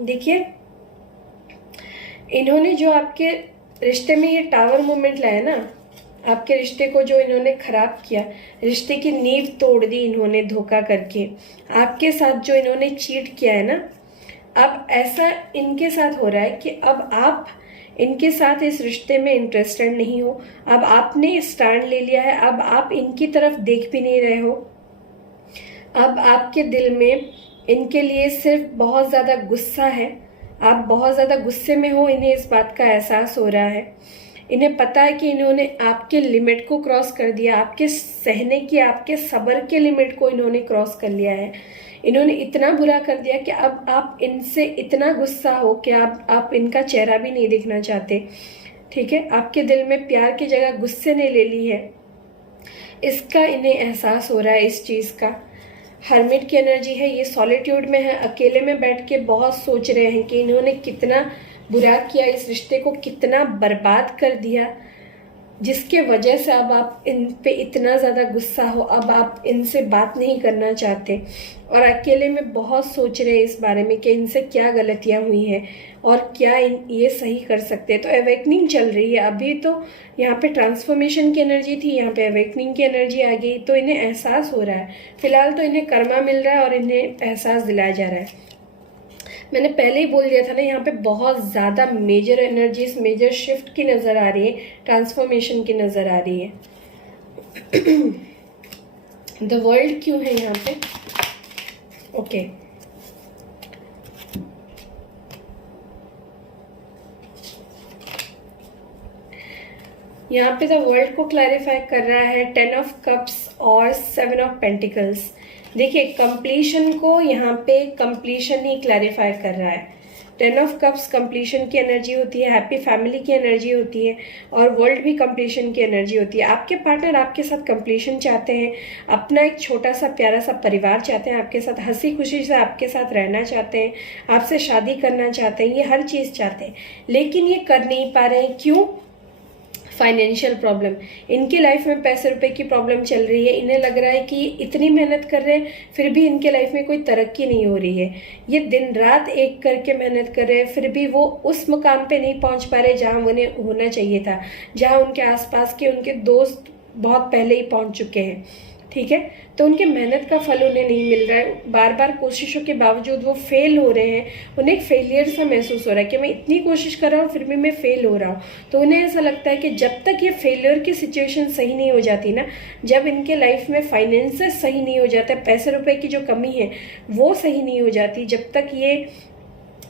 देखिए, इन्होंने जो आपके रिश्ते में ये टावर मूवमेंट लाया ना, आपके रिश्ते को जो इन्होंने खराब किया, रिश्ते की नींव तोड़ दी इन्होंने धोखा करके, आपके साथ जो इन्होंने चीट किया है ना, अब ऐसा इनके साथ हो रहा है कि अब आप इनके साथ इस रिश्ते में इंटरेस्टेड नहीं हो। अब आपने स्टैंड ले लिया है, अब आप इनकी तरफ देख भी नहीं रहे हो। अब आपके दिल में इनके लिए सिर्फ बहुत ज़्यादा गुस्सा है, आप बहुत ज़्यादा गुस्से में हो, इन्हें इस बात का एहसास हो रहा है। इन्हें पता है कि इन्होंने आपके लिमिट को क्रॉस कर दिया, आपके सहने की, आपके सब्र के लिमिट को इन्होंने क्रॉस कर लिया है। इन्होंने इतना बुरा कर दिया कि अब आप इनसे इतना गुस्सा हो कि आप इनका चेहरा भी नहीं देखना चाहते। ठीक है, आपके दिल में प्यार की जगह गुस्से ने ले ली है, इसका इन्हें एहसास हो रहा है इस चीज़ का। हर्मिट की एनर्जी है, ये सॉलिट्यूड में है, अकेले में बैठ के बहुत सोच रहे हैं कि इन्होंने कितना बुरा किया, इस रिश्ते को कितना बर्बाद कर दिया, जिसके वजह से अब आप इन पे इतना ज़्यादा गुस्सा हो, अब आप इनसे बात नहीं करना चाहते और अकेले में बहुत सोच रहे हैं इस बारे में कि इनसे क्या गलतियां हुई हैं और क्या ये सही कर सकते हैं। तो अवेकनिंग चल रही है अभी, तो यहाँ पे ट्रांसफॉर्मेशन की एनर्जी थी, यहाँ पे अवेकनिंग की एनर्जी आ गई, तो इन्हें एहसास हो रहा है। फिलहाल तो इन्हें कर्मा मिल रहा है और इन्हें एहसास दिलाया जा रहा है। मैंने पहले ही बोल दिया था ना, यहाँ पे बहुत ज़्यादा मेजर एनर्जीज, मेजर शिफ्ट की नज़र आ रही है, ट्रांसफॉर्मेशन की नज़र आ रही है। द वर्ल्ड क्यों है यहाँ पे, ओके यहाँ पे द वर्ल्ड को क्लैरिफाई कर रहा है 10 ऑफ कप्स और 7 ऑफ पेंटिकल्स। देखिए, कंप्लीशन को यहाँ पे कंप्लीशन ही क्लैरिफाई कर रहा है। 10 ऑफ कप्स कंप्लीशन की एनर्जी होती है, हैप्पी फैमिली की एनर्जी होती है, और वर्ल्ड भी कंप्लीशन की एनर्जी होती है। आपके पार्टनर आपके साथ कंप्लीशन चाहते हैं, अपना एक छोटा सा प्यारा सा परिवार चाहते हैं, आपके साथ हंसी खुशी से आपके साथ रहना चाहते हैं, आपसे शादी करना चाहते हैं, ये हर चीज़ चाहते हैं, लेकिन ये कर नहीं पा रहे हैं। क्यों? फाइनेंशियल प्रॉब्लम, इनकी लाइफ में पैसे रुपए की प्रॉब्लम चल रही है। इन्हें लग रहा है कि इतनी मेहनत कर रहे हैं फिर भी इनके लाइफ में कोई तरक्की नहीं हो रही है। ये दिन रात एक करके मेहनत कर रहे हैं, फिर भी वो उस मुकाम पे नहीं पहुंच पा रहे जहां उन्हें होना चाहिए था, जहां उनके आसपास के उनके दोस्त बहुत पहले ही पहुंच चुके हैं। ठीक है, तो उनके मेहनत का फल उन्हें नहीं मिल रहा है, बार बार कोशिशों के बावजूद वो फेल हो रहे हैं। उन्हें एक फेलियर सा महसूस हो रहा है कि मैं इतनी कोशिश कर रहा हूँ फिर भी मैं फेल हो रहा हूँ। तो उन्हें ऐसा लगता है कि जब तक ये फेलियर की सिचुएशन सही नहीं हो जाती ना, जब इनके लाइफ में फाइनेंसेस सही नहीं हो जाता, पैसे रुपए की जो कमी है वो सही नहीं हो जाती, जब तक ये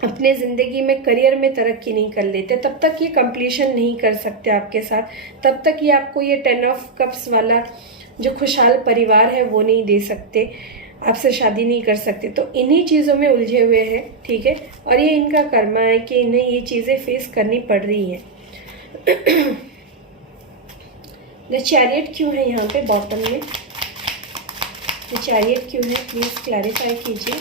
अपने ज़िंदगी में करियर में तरक्की नहीं कर लेते, तब तक ये कंप्लीशन नहीं कर सकते आपके साथ, तब तक ये आपको ये 10 ऑफ कप्स वाला जो खुशहाल परिवार है वो नहीं दे सकते, आपसे शादी नहीं कर सकते। तो इन्हीं चीज़ों में उलझे हुए हैं। ठीक है, और ये इनका कर्मा है कि इन्हें ये चीज़ें फेस करनी पड़ रही हैं। द चैरियट क्यों है यहाँ पे बॉटम में, द चैरियट क्यों है, प्लीज़ क्लैरिफाई कीजिए।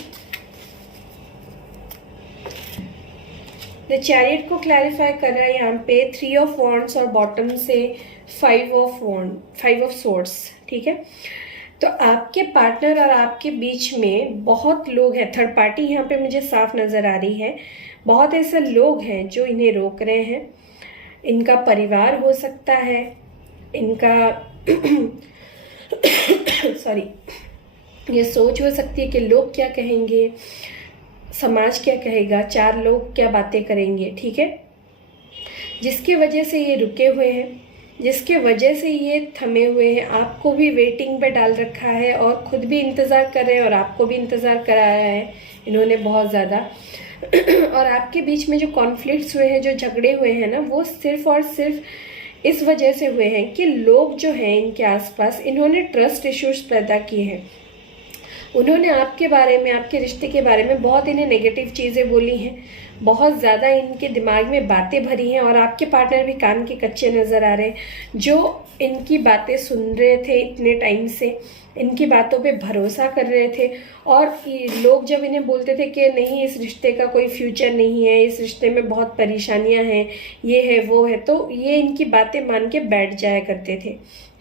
द चैरियट को क्लैरिफाई कर रहा है यहाँ पे 3 ऑफ वॉन्ड्स और बॉटम से 5 ऑफ सोर्ड्स। ठीक है, तो आपके पार्टनर और आपके बीच में बहुत लोग हैं, थर्ड पार्टी यहाँ पे मुझे साफ नज़र आ रही है। बहुत ऐसे लोग हैं जो इन्हें रोक रहे हैं। इनका परिवार हो सकता है, इनका सॉरी, ये सोच हो सकती है कि लोग क्या कहेंगे, समाज क्या कहेगा, 4 लोग क्या बातें करेंगे। ठीक है, जिसकी वजह से ये रुके हुए हैं, जिसके वजह से ये थमे हुए हैं, आपको भी वेटिंग पे डाल रखा है और खुद भी इंतज़ार कर रहे हैं और आपको भी इंतज़ार कराया है इन्होंने बहुत ज़्यादा। और आपके बीच में जो कॉन्फ्लिक्ट्स हुए हैं, जो झगड़े हुए हैं ना, वो सिर्फ और सिर्फ इस वजह से हुए हैं कि लोग जो हैं इनके आसपास, इन्होंने ट्रस्ट इश्यूज पैदा किए हैं। उन्होंने आपके बारे में, आपके रिश्ते के बारे में बहुत इन्हें नेगेटिव चीज़ें बोली हैं, बहुत ज़्यादा इनके दिमाग में बातें भरी हैं, और आपके पार्टनर भी कान के कच्चे नज़र आ रहे हैं, जो इनकी बातें सुन रहे थे इतने टाइम से, इनकी बातों पे भरोसा कर रहे थे। और लोग जब इन्हें बोलते थे कि नहीं, इस रिश्ते का कोई फ्यूचर नहीं है, इस रिश्ते में बहुत परेशानियां हैं, ये है वो है, तो ये इनकी बातें मान के बैठ जाया करते थे,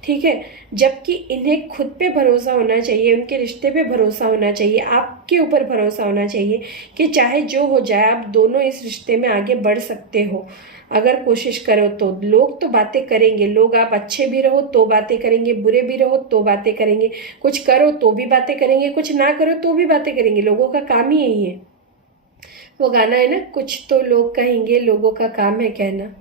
ठीक है। जबकि इन्हें खुद पे भरोसा होना चाहिए, उनके रिश्ते पे भरोसा होना चाहिए, आपके ऊपर भरोसा होना चाहिए कि चाहे जो हो जाए आप दोनों इस रिश्ते में आगे बढ़ सकते हो अगर कोशिश करो तो। लोग तो बातें करेंगे, लोग, आप अच्छे भी रहो तो बातें करेंगे, बुरे भी रहो तो बातें करेंगे, कुछ करो तो भी बातें करेंगे, कुछ ना करो तो भी बातें करेंगे। लोगों का काम ही यही है। वो गाना है ना, कुछ तो लोग कहेंगे, लोगों का काम है कहना,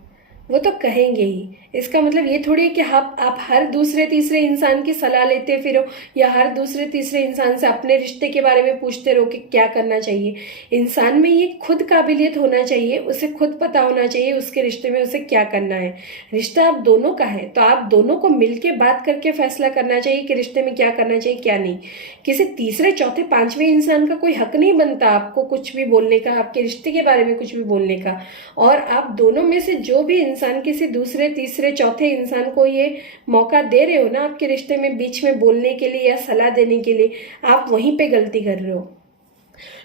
वो तो कहेंगे ही। इसका मतलब ये थोड़ी है कि आप हर दूसरे तीसरे इंसान की सलाह लेते फिरो, या हर दूसरे तीसरे इंसान से अपने रिश्ते के बारे में पूछते रहो कि क्या करना चाहिए। इंसान में ये खुद काबिलियत होना चाहिए, उसे खुद पता होना चाहिए उसके रिश्ते में उसे क्या करना है। रिश्ता आप दोनों का है, तो आप दोनों को मिलके बात करके फैसला करना चाहिए कि रिश्ते में क्या करना चाहिए क्या नहीं। किसी तीसरे चौथे पांचवें इंसान का कोई हक नहीं बनता आपको कुछ भी बोलने का, आपके रिश्ते के बारे में कुछ भी बोलने का। और आप दोनों में से जो भी इंसान किसी दूसरे तीसरे चौथे इंसान को ये मौका दे रहे हो ना आपके रिश्ते में बीच में बोलने के लिए या सलाह देने के लिए, आप वहीं पे गलती कर रहे हो।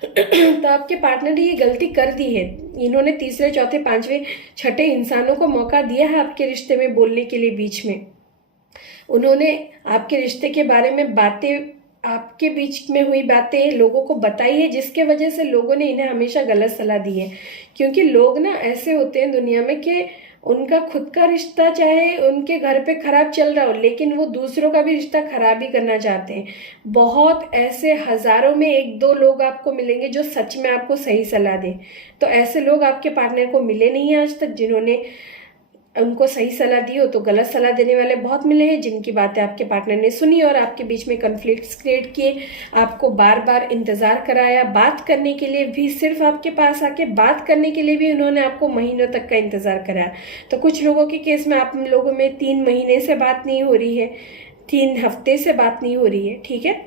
तो आपके पार्टनर ने ये गलती कर दी है, इन्होंने तीसरे चौथे पांचवें छठे इंसानों को मौका दिया है आपके रिश्ते में बोलने के लिए बीच में। उन्होंने आपके रिश्ते के बारे में बातें, आपके बीच में हुई बातें लोगों को बताई है, जिसके वजह से लोगों ने इन्हें हमेशा गलत सलाह दी है। क्योंकि लोग ना ऐसे होते हैं दुनिया में कि उनका खुद का रिश्ता चाहे उनके घर पे खराब चल रहा हो, लेकिन वो दूसरों का भी रिश्ता खराब ही करना चाहते हैं। बहुत ऐसे हजारों में एक दो लोग आपको मिलेंगे जो सच में आपको सही सलाह दें। तो ऐसे लोग आपके पार्टनर को मिले नहीं हैं आज तक जिन्होंने उनको सही सलाह दी हो। तो गलत सलाह देने वाले बहुत मिले हैं जिनकी बातें आपके पार्टनर ने सुनी और आपके बीच में कन्फ्लिक्ट्स क्रिएट किए, आपको बार बार इंतजार कराया, बात करने के लिए भी, सिर्फ आपके पास आके बात करने के लिए भी उन्होंने आपको महीनों तक का इंतजार कराया। तो कुछ लोगों के केस में आप लोगों में 3 महीने से बात नहीं हो रही है, 3 हफ्ते से बात नहीं हो रही है, ठीक है।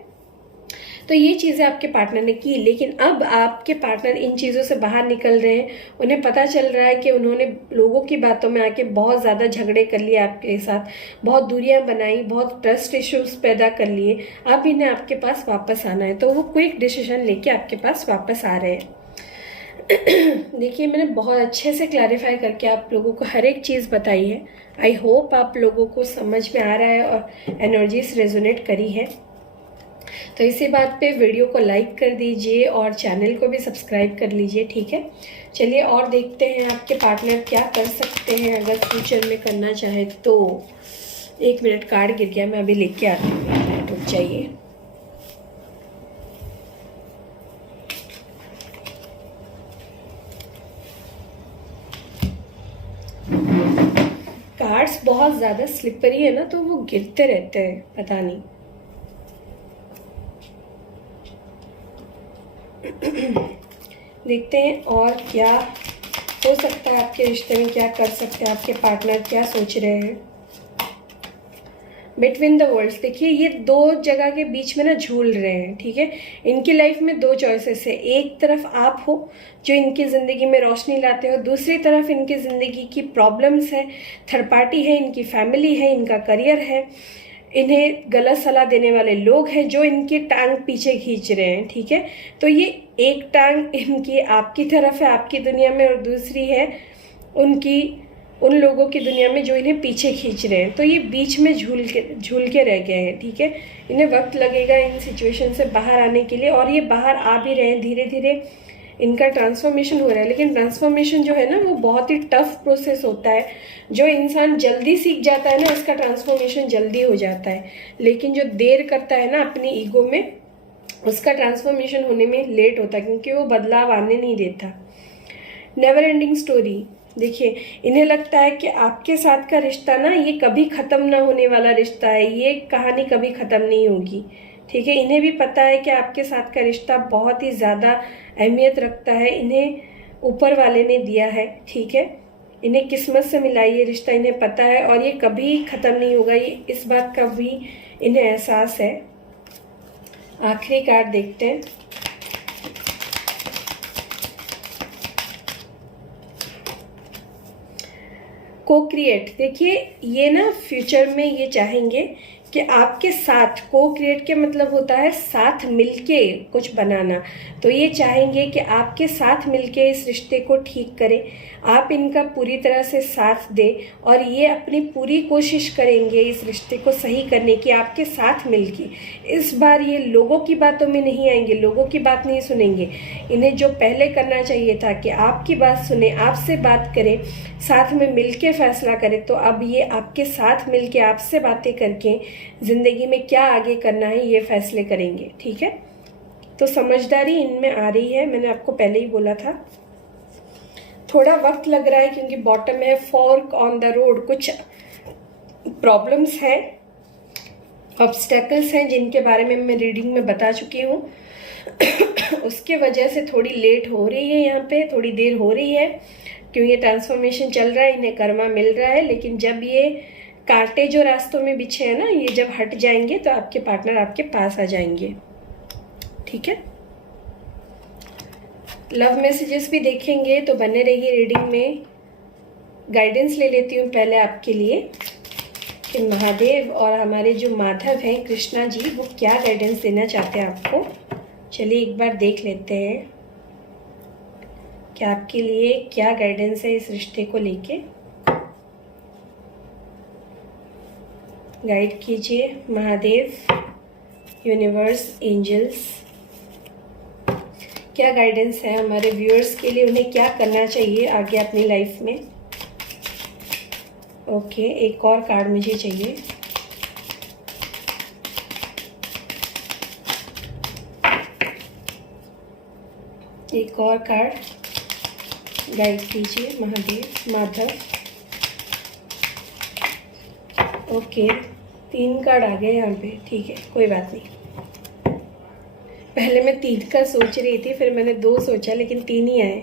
तो ये चीज़ें आपके पार्टनर ने की, लेकिन अब आपके पार्टनर इन चीज़ों से बाहर निकल रहे हैं। उन्हें पता चल रहा है कि उन्होंने लोगों की बातों में आके बहुत ज़्यादा झगड़े कर लिए आपके साथ, बहुत दूरियां बनाई, बहुत ट्रस्ट इश्यूज पैदा कर लिए। अब इन्हें आपके पास वापस आना है, तो वो क्विक डिसीजन लेके आपके पास वापस आ रहे हैं। देखिए, मैंने बहुत अच्छे से क्लैरिफाई करके आप लोगों को हर एक चीज़ बताई है। आई होप आप लोगों को समझ में आ रहा है और एनर्जीज रेजोनेट करी है। तो इसी बात पे वीडियो को लाइक कर दीजिए और चैनल को भी सब्सक्राइब कर लीजिए, ठीक है। चलिए और देखते हैं आपके पार्टनर क्या कर सकते हैं अगर फ्यूचर में करना चाहे तो। 1 मिनट, कार्ड गिर गया, मैं अभी लेके आती हूँ, रुक जाइए। कार्ड्स बहुत ज़्यादा स्लिपरी है ना, तो वो गिरते रहते हैं, पता नहीं। देखते हैं और क्या हो सकता है आपके रिश्ते में, क्या कर सकते हैं आपके पार्टनर, क्या सोच रहे हैं। बिटवीन द वर्ल्ड्स, देखिए ये 2 जगह के बीच में ना झूल रहे हैं, ठीक है। इनकी लाइफ में 2 चॉइसेस है। एक तरफ आप हो जो इनकी ज़िंदगी में रोशनी लाते हो, दूसरी तरफ इनकी ज़िंदगी की प्रॉब्लम्स है, थर्ड पार्टी है, इनकी फैमिली है, इनका करियर है, इन्हें गलत सलाह देने वाले लोग हैं जो इनकी टांग पीछे खींच रहे हैं, ठीक है। तो ये एक टांग इनकी आपकी तरफ है, आपकी दुनिया में, और दूसरी है उन लोगों की दुनिया में जो इन्हें पीछे खींच रहे हैं। तो ये बीच में झूल के रह गए हैं, ठीक है। इन्हें वक्त लगेगा इन सिचुएशन से बाहर आने के लिए, और ये बाहर आ भी रहे हैं, धीरे धीरे इनका ट्रांसफॉर्मेशन हो रहा है। लेकिन ट्रांसफॉर्मेशन जो है ना, वो बहुत ही टफ प्रोसेस होता है। जो इंसान जल्दी सीख जाता है ना, इसका ट्रांसफॉर्मेशन जल्दी हो जाता है। लेकिन जो देर करता है ना अपनी ईगो में, उसका ट्रांसफॉर्मेशन होने में लेट होता है, क्योंकि वो बदलाव आने नहीं देता। नेवर एंडिंग स्टोरी, देखिए इन्हें लगता है कि आपके साथ का रिश्ता ना, ये कभी ख़त्म ना होने वाला रिश्ता है, ये कहानी कभी ख़त्म नहीं होगी, ठीक है। इन्हें भी पता है कि आपके साथ का रिश्ता बहुत ही ज़्यादा अहमियत रखता है, इन्हें ऊपर वाले ने दिया है, ठीक है। इन्हें किस्मत से मिला ये रिश्ता, इन्हें पता है और ये कभी ख़त्म नहीं होगा, ये इस बात का भी इन्हें एहसास है। आखिरी कार्ड देखते हैं। को क्रिएट, देखिए ये ना फ्यूचर में ये चाहेंगे कि आपके साथ, को क्रिएट के मतलब होता है साथ मिलके कुछ बनाना, तो ये चाहेंगे कि आपके साथ मिलके इस रिश्ते को ठीक करें, आप इनका पूरी तरह से साथ दें और ये अपनी पूरी कोशिश करेंगे इस रिश्ते को सही करने की आपके साथ मिलके। इस बार ये लोगों की बातों में नहीं आएंगे, लोगों की बात नहीं सुनेंगे। इन्हें जो पहले करना चाहिए था कि आपकी बात सुने, आपसे बात करें, साथ में मिलके फैसला करें, तो अब ये आपके साथ मिलके आपसे बातें करके ज़िंदगी में क्या आगे करना है ये फैसले करेंगे, ठीक है। तो समझदारी इनमें आ रही है, मैंने आपको पहले ही बोला था। थोड़ा वक्त लग रहा है क्योंकि बॉटम में फॉर्क ऑन द रोड, कुछ प्रॉब्लम्स हैं, ऑब्स्टेकल्स हैं जिनके बारे में मैं रीडिंग में बता चुकी हूँ। उसके वजह से थोड़ी लेट हो रही है, यहाँ पे थोड़ी देर हो रही है क्योंकि ये ट्रांसफॉर्मेशन चल रहा है, इन्हें कर्मा मिल रहा है। लेकिन जब ये कांटे जो रास्तों में बिछे हैं ना, ये जब हट जाएंगे तो आपके पार्टनर आपके पास आ जाएंगे, ठीक है। लव मैसेजेस भी देखेंगे तो बने रहिए रीडिंग में। गाइडेंस ले लेती हूँ पहले आपके लिए कि महादेव और हमारे जो माधव हैं, कृष्णा जी, वो क्या गाइडेंस देना चाहते हैं आपको। चलिए एक बार देख लेते हैं कि आपके लिए क्या गाइडेंस है इस रिश्ते को लेके। गाइड कीजिए महादेव, यूनिवर्स, एंजल्स, क्या गाइडेंस है हमारे व्यूअर्स के लिए, उन्हें क्या करना चाहिए आगे अपनी लाइफ में। ओके, एक और कार्ड मुझे चाहिए। एक और कार्ड गाइड कीजिए महादेव, माधव। ओके, 3 कार्ड आ गए यहाँ पे, ठीक है, कोई बात नहीं। पहले मैं 3 का सोच रही थी, फिर मैंने 2 सोचा, लेकिन 3 ही आए।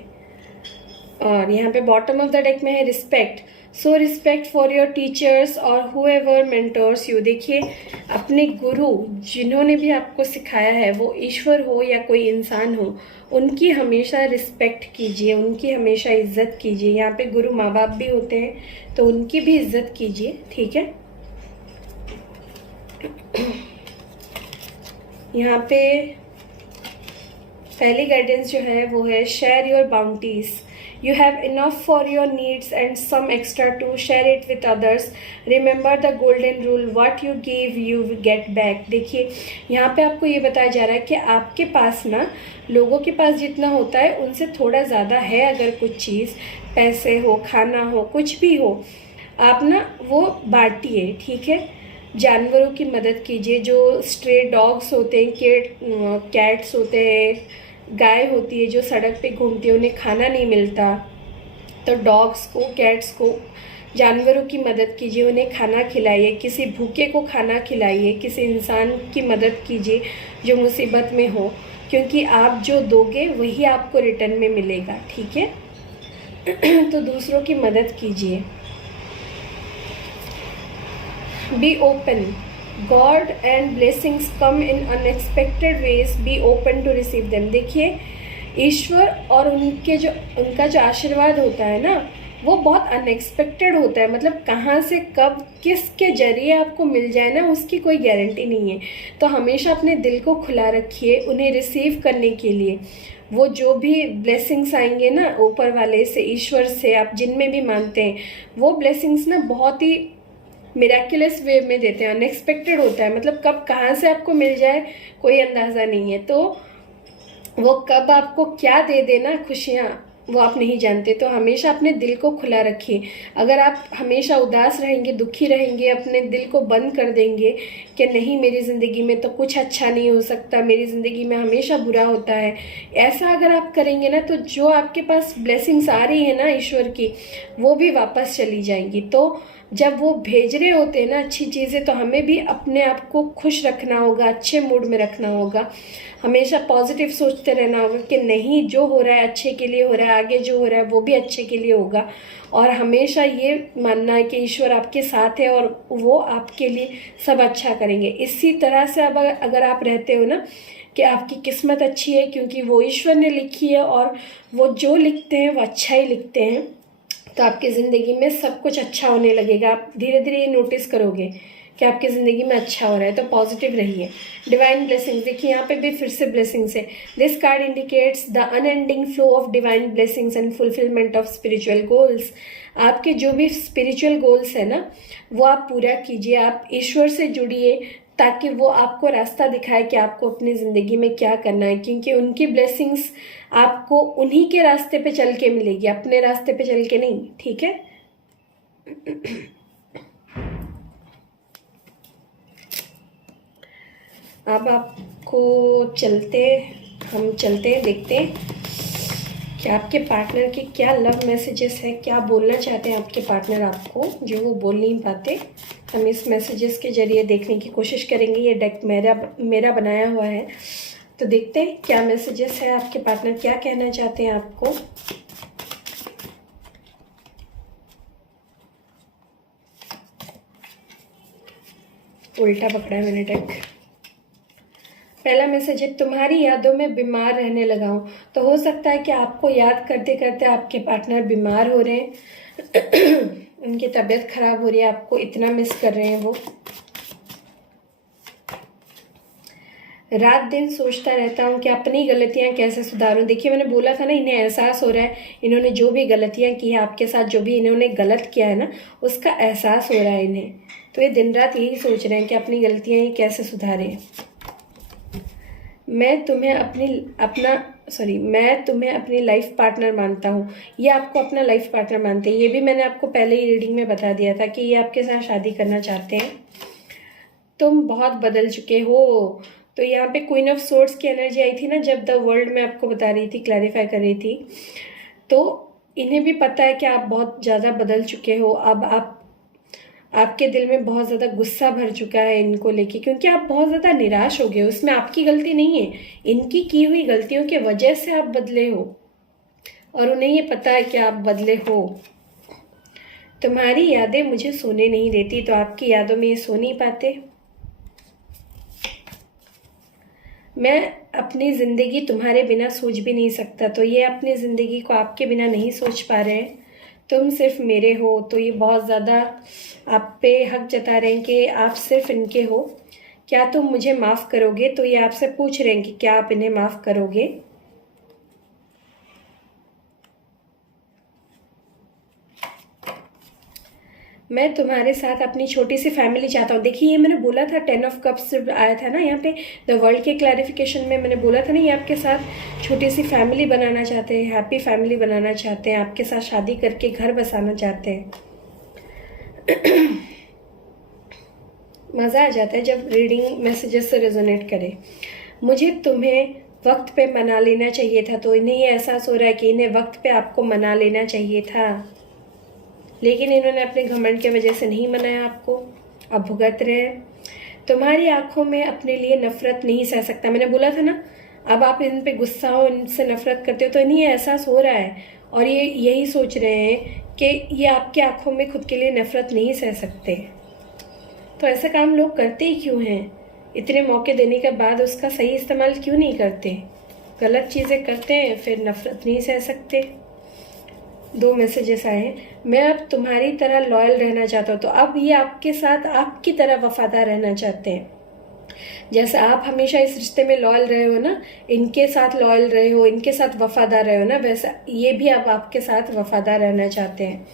और यहाँ पे बॉटम ऑफ द डेक में है respect. So respect for your teachers और हुएवर मेंटर्स यू। देखिए, अपने गुरु जिन्होंने भी आपको सिखाया है, वो ईश्वर हो या कोई इंसान हो, उनकी हमेशा रिस्पेक्ट कीजिए, उनकी हमेशा इज्जत कीजिए। यहाँ पे गुरु माँ बाप भी होते हैं तो उनकी भी इज्जत कीजिए, ठीक है। यहाँ पे पहली गाइडेंस जो है वो है share your bounties. You have enough for your needs and some extra to share it with others. Remember the golden rule, what you give you get back. देखिए, यहाँ पे आपको ये बताया जा रहा है कि आपके पास ना, लोगों के पास जितना होता है उनसे थोड़ा ज़्यादा है। अगर कुछ चीज़, पैसे हो, खाना हो, कुछ भी हो, आप ना वो बांटिए, ठीक है। जानवरों की मदद कीजिए, जो स्ट्रे डॉग्स होते हैं, कैट्स होते हैं, गाय होती है जो सड़क पे घूमती है, उन्हें खाना नहीं मिलता, तो डॉग्स को, कैट्स को, जानवरों की मदद कीजिए, उन्हें खाना खिलाइए, किसी भूखे को खाना खिलाइए, किसी इंसान की मदद कीजिए जो मुसीबत में हो, क्योंकि आप जो दोगे वही आपको रिटर्न में मिलेगा, ठीक है। तो दूसरों की मदद कीजिए। Be open. God and blessings come in unexpected ways. Be open to receive them. देखिए, ईश्वर और उनका जो आशीर्वाद होता है ना, वो बहुत अनएक्सपेक्टेड होता है। मतलब कहाँ से, कब, किसके जरिए आपको मिल जाए ना, उसकी कोई गारंटी नहीं है। तो हमेशा अपने दिल को खुला रखिए उन्हें रिसीव करने के लिए। वो जो भी ब्लेसिंग्स आएंगे ना ऊपर वाले से, ईश्वर से, आप जिनमें भी मानते हैं, वो ब्लेसिंग्स ना बहुत ही मिराक्युलस वे में देते हैं, अनएक्सपेक्टेड होता है। मतलब कब कहाँ से आपको मिल जाए कोई अंदाज़ा नहीं है। तो वो कब आपको क्या दे देना खुशियाँ, वो आप नहीं जानते। तो हमेशा अपने दिल को खुला रखिए। अगर आप हमेशा उदास रहेंगे, दुखी रहेंगे, अपने दिल को बंद कर देंगे कि नहीं, मेरी ज़िंदगी में तो कुछ अच्छा नहीं हो सकता, मेरी ज़िंदगी में हमेशा बुरा होता है, ऐसा अगर आप करेंगे ना, तो जो आपके पास ब्लेसिंग्स आ रही है ना ईश्वर की, वो भी वापस चली जाएंगी। तो जब वो भेज रहे होते हैं ना अच्छी चीज़ें, तो हमें भी अपने आप को खुश रखना होगा, अच्छे मूड में रखना होगा, हमेशा पॉजिटिव सोचते रहना होगा कि नहीं, जो हो रहा है अच्छे के लिए हो रहा है, आगे जो हो रहा है वो भी अच्छे के लिए होगा। और हमेशा ये मानना है कि ईश्वर आपके साथ है और वो आपके लिए सब अच्छा करेंगे। इसी तरह से अब अगर आप रहते हो ना कि आपकी किस्मत अच्छी है क्योंकि वो ईश्वर ने लिखी है और वो जो लिखते हैं वो अच्छा ही लिखते हैं, तो आपकी ज़िंदगी में सब कुछ अच्छा होने लगेगा। आप धीरे धीरे ये नोटिस करोगे कि आपकी ज़िंदगी में अच्छा हो रहा है, तो पॉजिटिव रहिए। डिवाइन ब्लेसिंग्स, देखिए यहाँ पे भी फिर से ब्लेसिंग्स है। This card indicates the unending flow of divine blessings and fulfilment of spiritual goals. आपके जो भी स्पिरिचुअल गोल्स है ना, वो आप पूरा कीजिए, आप ईश्वर से जुड़िए ताकि वो आपको रास्ता दिखाए कि आपको अपनी ज़िंदगी में क्या करना है, क्योंकि उनकी ब्लेसिंग्स आपको उन्हीं के रास्ते पे चल के मिलेगी, अपने रास्ते पे चल के नहीं, ठीक है। अब आपको हम चलते हैं, देखते हैं कि आपके पार्टनर के क्या लव मैसेजेस है, क्या बोलना चाहते हैं आपके पार्टनर आपको जो वो बोल नहीं पाते। हम इस मैसेजेस के जरिए देखने की कोशिश करेंगे। ये डेक मेरा बनाया हुआ है, तो देखते हैं क्या मैसेजेस है, आपके पार्टनर क्या कहना चाहते हैं आपको। उल्टा पकड़ा है मैंने डेक। पहला मैसेज है, तुम्हारी यादों में बीमार रहने लगा हूँ। तो हो सकता है कि आपको याद करते करते आपके पार्टनर बीमार हो रहे हैं, उनकी तबीयत खराब हो रही है, आपको इतना मिस कर रहे हैं वो। रात दिन सोचता रहता हूँ कि अपनी गलतियाँ कैसे सुधारूं। देखिए मैंने बोला था ना, इन्हें एहसास हो रहा है, इन्होंने जो भी गलतियाँ की है आपके साथ, जो भी इन्होंने गलत किया है ना, उसका एहसास हो रहा है इन्हें। तो ये दिन रात यही सोच रहे हैं कि अपनी गलतियाँ ये कैसे सुधारें। मैं तुम्हें अपनी लाइफ पार्टनर मानता हूँ। ये आपको अपना लाइफ पार्टनर मानते हैं। ये भी मैंने आपको पहले ही रीडिंग में बता दिया था कि ये आपके साथ शादी करना चाहते हैं। तुम बहुत बदल चुके हो। तो यहाँ पे क्वीन ऑफ सोर्ड्स की एनर्जी आई थी ना, जब द वर्ल्ड में आपको बता रही थी, क्लैरिफाई कर रही थी, तो इन्हें भी पता है कि आप बहुत ज़्यादा बदल चुके हो। अब आपके दिल में बहुत ज़्यादा गुस्सा भर चुका है इनको लेके, क्योंकि आप बहुत ज़्यादा निराश हो गए हो। उसमें आपकी गलती नहीं है, इनकी की हुई गलतियों के वजह से आप बदले हो और उन्हें ये पता है कि आप बदले हो। तुम्हारी यादें मुझे सोने नहीं देती, तो आपकी यादों में ये सो नहीं पाते। मैं अपनी ज़िंदगी तुम्हारे बिना सोच भी नहीं सकता, तो ये अपनी ज़िंदगी को आपके बिना नहीं सोच पा रहे हैं। तुम सिर्फ मेरे हो, तो ये बहुत ज़्यादा आप पे हक जता रहे हैं कि आप सिर्फ इनके हो। क्या तुम मुझे माफ़ करोगे? तो ये आपसे पूछ रहे हैं कि क्या आप इन्हें माफ़ करोगे। मैं तुम्हारे साथ अपनी छोटी सी फैमिली चाहता हूँ। देखिए ये मैंने बोला था, 10 ऑफ कप्स जब आया था ना यहाँ पे द वर्ल्ड के क्लैरिफिकेशन में, मैंने बोला था ना ये आपके साथ छोटी सी फैमिली बनाना चाहते हैं, हैप्पी फैमिली बनाना चाहते हैं, आपके साथ शादी करके घर बसाना चाहते हैं। मज़ा आ जाता है जब रीडिंग मैसेजेस से रेजोनेट करे। मुझे तुम्हें वक्त पे मना लेना चाहिए था, तो इन्हें ये एहसास हो रहा है कि इन्हें वक्त पे आपको मना लेना चाहिए था, लेकिन इन्होंने अपने घमंड के वजह से नहीं मनाया आपको, अब भुगत रहे हैं। तुम्हारी आंखों में अपने लिए नफरत नहीं सह सकता। मैंने बोला था ना, अब आप इन पे गुस्सा हो, इनसे नफरत करते हो, तो इन्हें एहसास हो रहा है और ये यही सोच रहे हैं कि ये आपकी आंखों में खुद के लिए नफरत नहीं सह सकते। तो ऐसा काम लोग करते ही क्यों हैं? इतने मौके देने के बाद उसका सही इस्तेमाल क्यों नहीं करते? गलत चीज़ें करते हैं, फिर नफरत नहीं सह सकते। 2 मैसेजेस आए हैं। मैं अब तुम्हारी तरह लॉयल रहना चाहता हूँ, तो अब ये आपके साथ आपकी तरह वफादार रहना चाहते हैं। जैसे आप हमेशा इस रिश्ते में लॉयल रहे हो ना, इनके साथ लॉयल रहे हो, इनके साथ वफादार रहे हो ना, वैसा ये भी अब आपके साथ वफादार रहना चाहते हैं।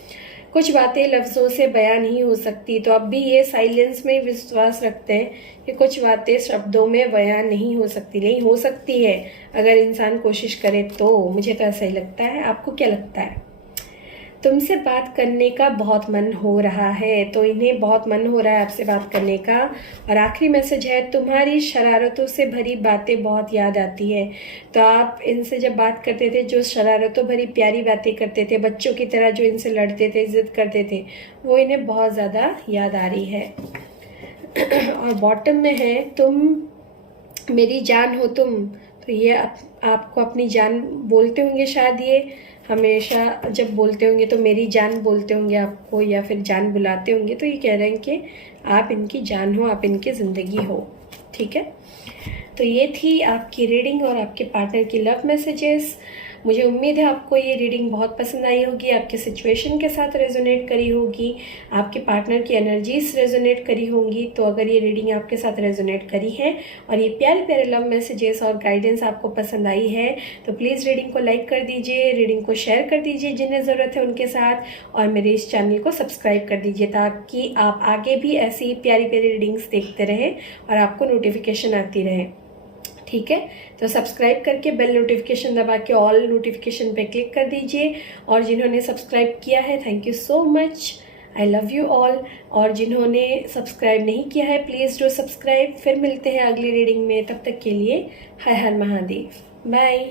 कुछ बातें लफ्ज़ों से बयान नहीं हो सकती, तो अब भी ये साइलेंस में विश्वास रखते हैं कि कुछ बातें शब्दों में बयान नहीं हो सकती। नहीं हो सकती है अगर इंसान कोशिश करे तो। मुझे तो ऐसा ही लगता है, आपको क्या लगता है? तुमसे बात करने का बहुत मन हो रहा है, तो इन्हें बहुत मन हो रहा है आपसे बात करने का। और आखिरी मैसेज है, तुम्हारी शरारतों से भरी बातें बहुत याद आती है। तो आप इनसे जब बात करते थे, जो शरारतों भरी प्यारी बातें करते थे, बच्चों की तरह जो इनसे लड़ते थे, जिद करते थे, वो इन्हें बहुत ज़्यादा याद आ रही है। और बॉटम में है, तुम मेरी जान हो तुम। तो ये आपको अपनी जान बोलते होंगे शायद, ये हमेशा जब बोलते होंगे तो मेरी जान बोलते होंगे आपको, या फिर जान बुलाते होंगे। तो ये कह रहे हैं कि आप इनकी जान हो, आप इनकी ज़िंदगी हो। ठीक है, तो ये थी आपकी रीडिंग और आपके पार्टनर की लव मैसेजेस। मुझे उम्मीद है आपको ये रीडिंग बहुत पसंद आई होगी, आपके सिचुएशन के साथ रेजोनेट करी होगी, आपके पार्टनर की एनर्जीज रेजोनेट करी होंगी। तो अगर ये रीडिंग आपके साथ रेजोनेट करी है और ये प्यारे प्यारे लव मैसेजेस और गाइडेंस आपको पसंद आई है, तो प्लीज़ रीडिंग को लाइक कर दीजिए, रीडिंग को शेयर कर दीजिए जिन्हें ज़रूरत है उनके साथ, और मेरे इस चैनल को सब्सक्राइब कर दीजिए ताकि आप आगे भी ऐसी प्यारी प्यारी रीडिंग्स देखते रहें और आपको नोटिफिकेशन आती रहे। ठीक है, तो सब्सक्राइब करके बेल नोटिफिकेशन दबा के ऑल नोटिफिकेशन पे क्लिक कर दीजिए। और जिन्होंने सब्सक्राइब किया है, thank you so much, I love you all. और जिन्होंने सब्सक्राइब नहीं किया है, प्लीज़ डू सब्सक्राइब। फिर मिलते हैं अगली रीडिंग में, तब तक के लिए हर हर महादेव, बाय।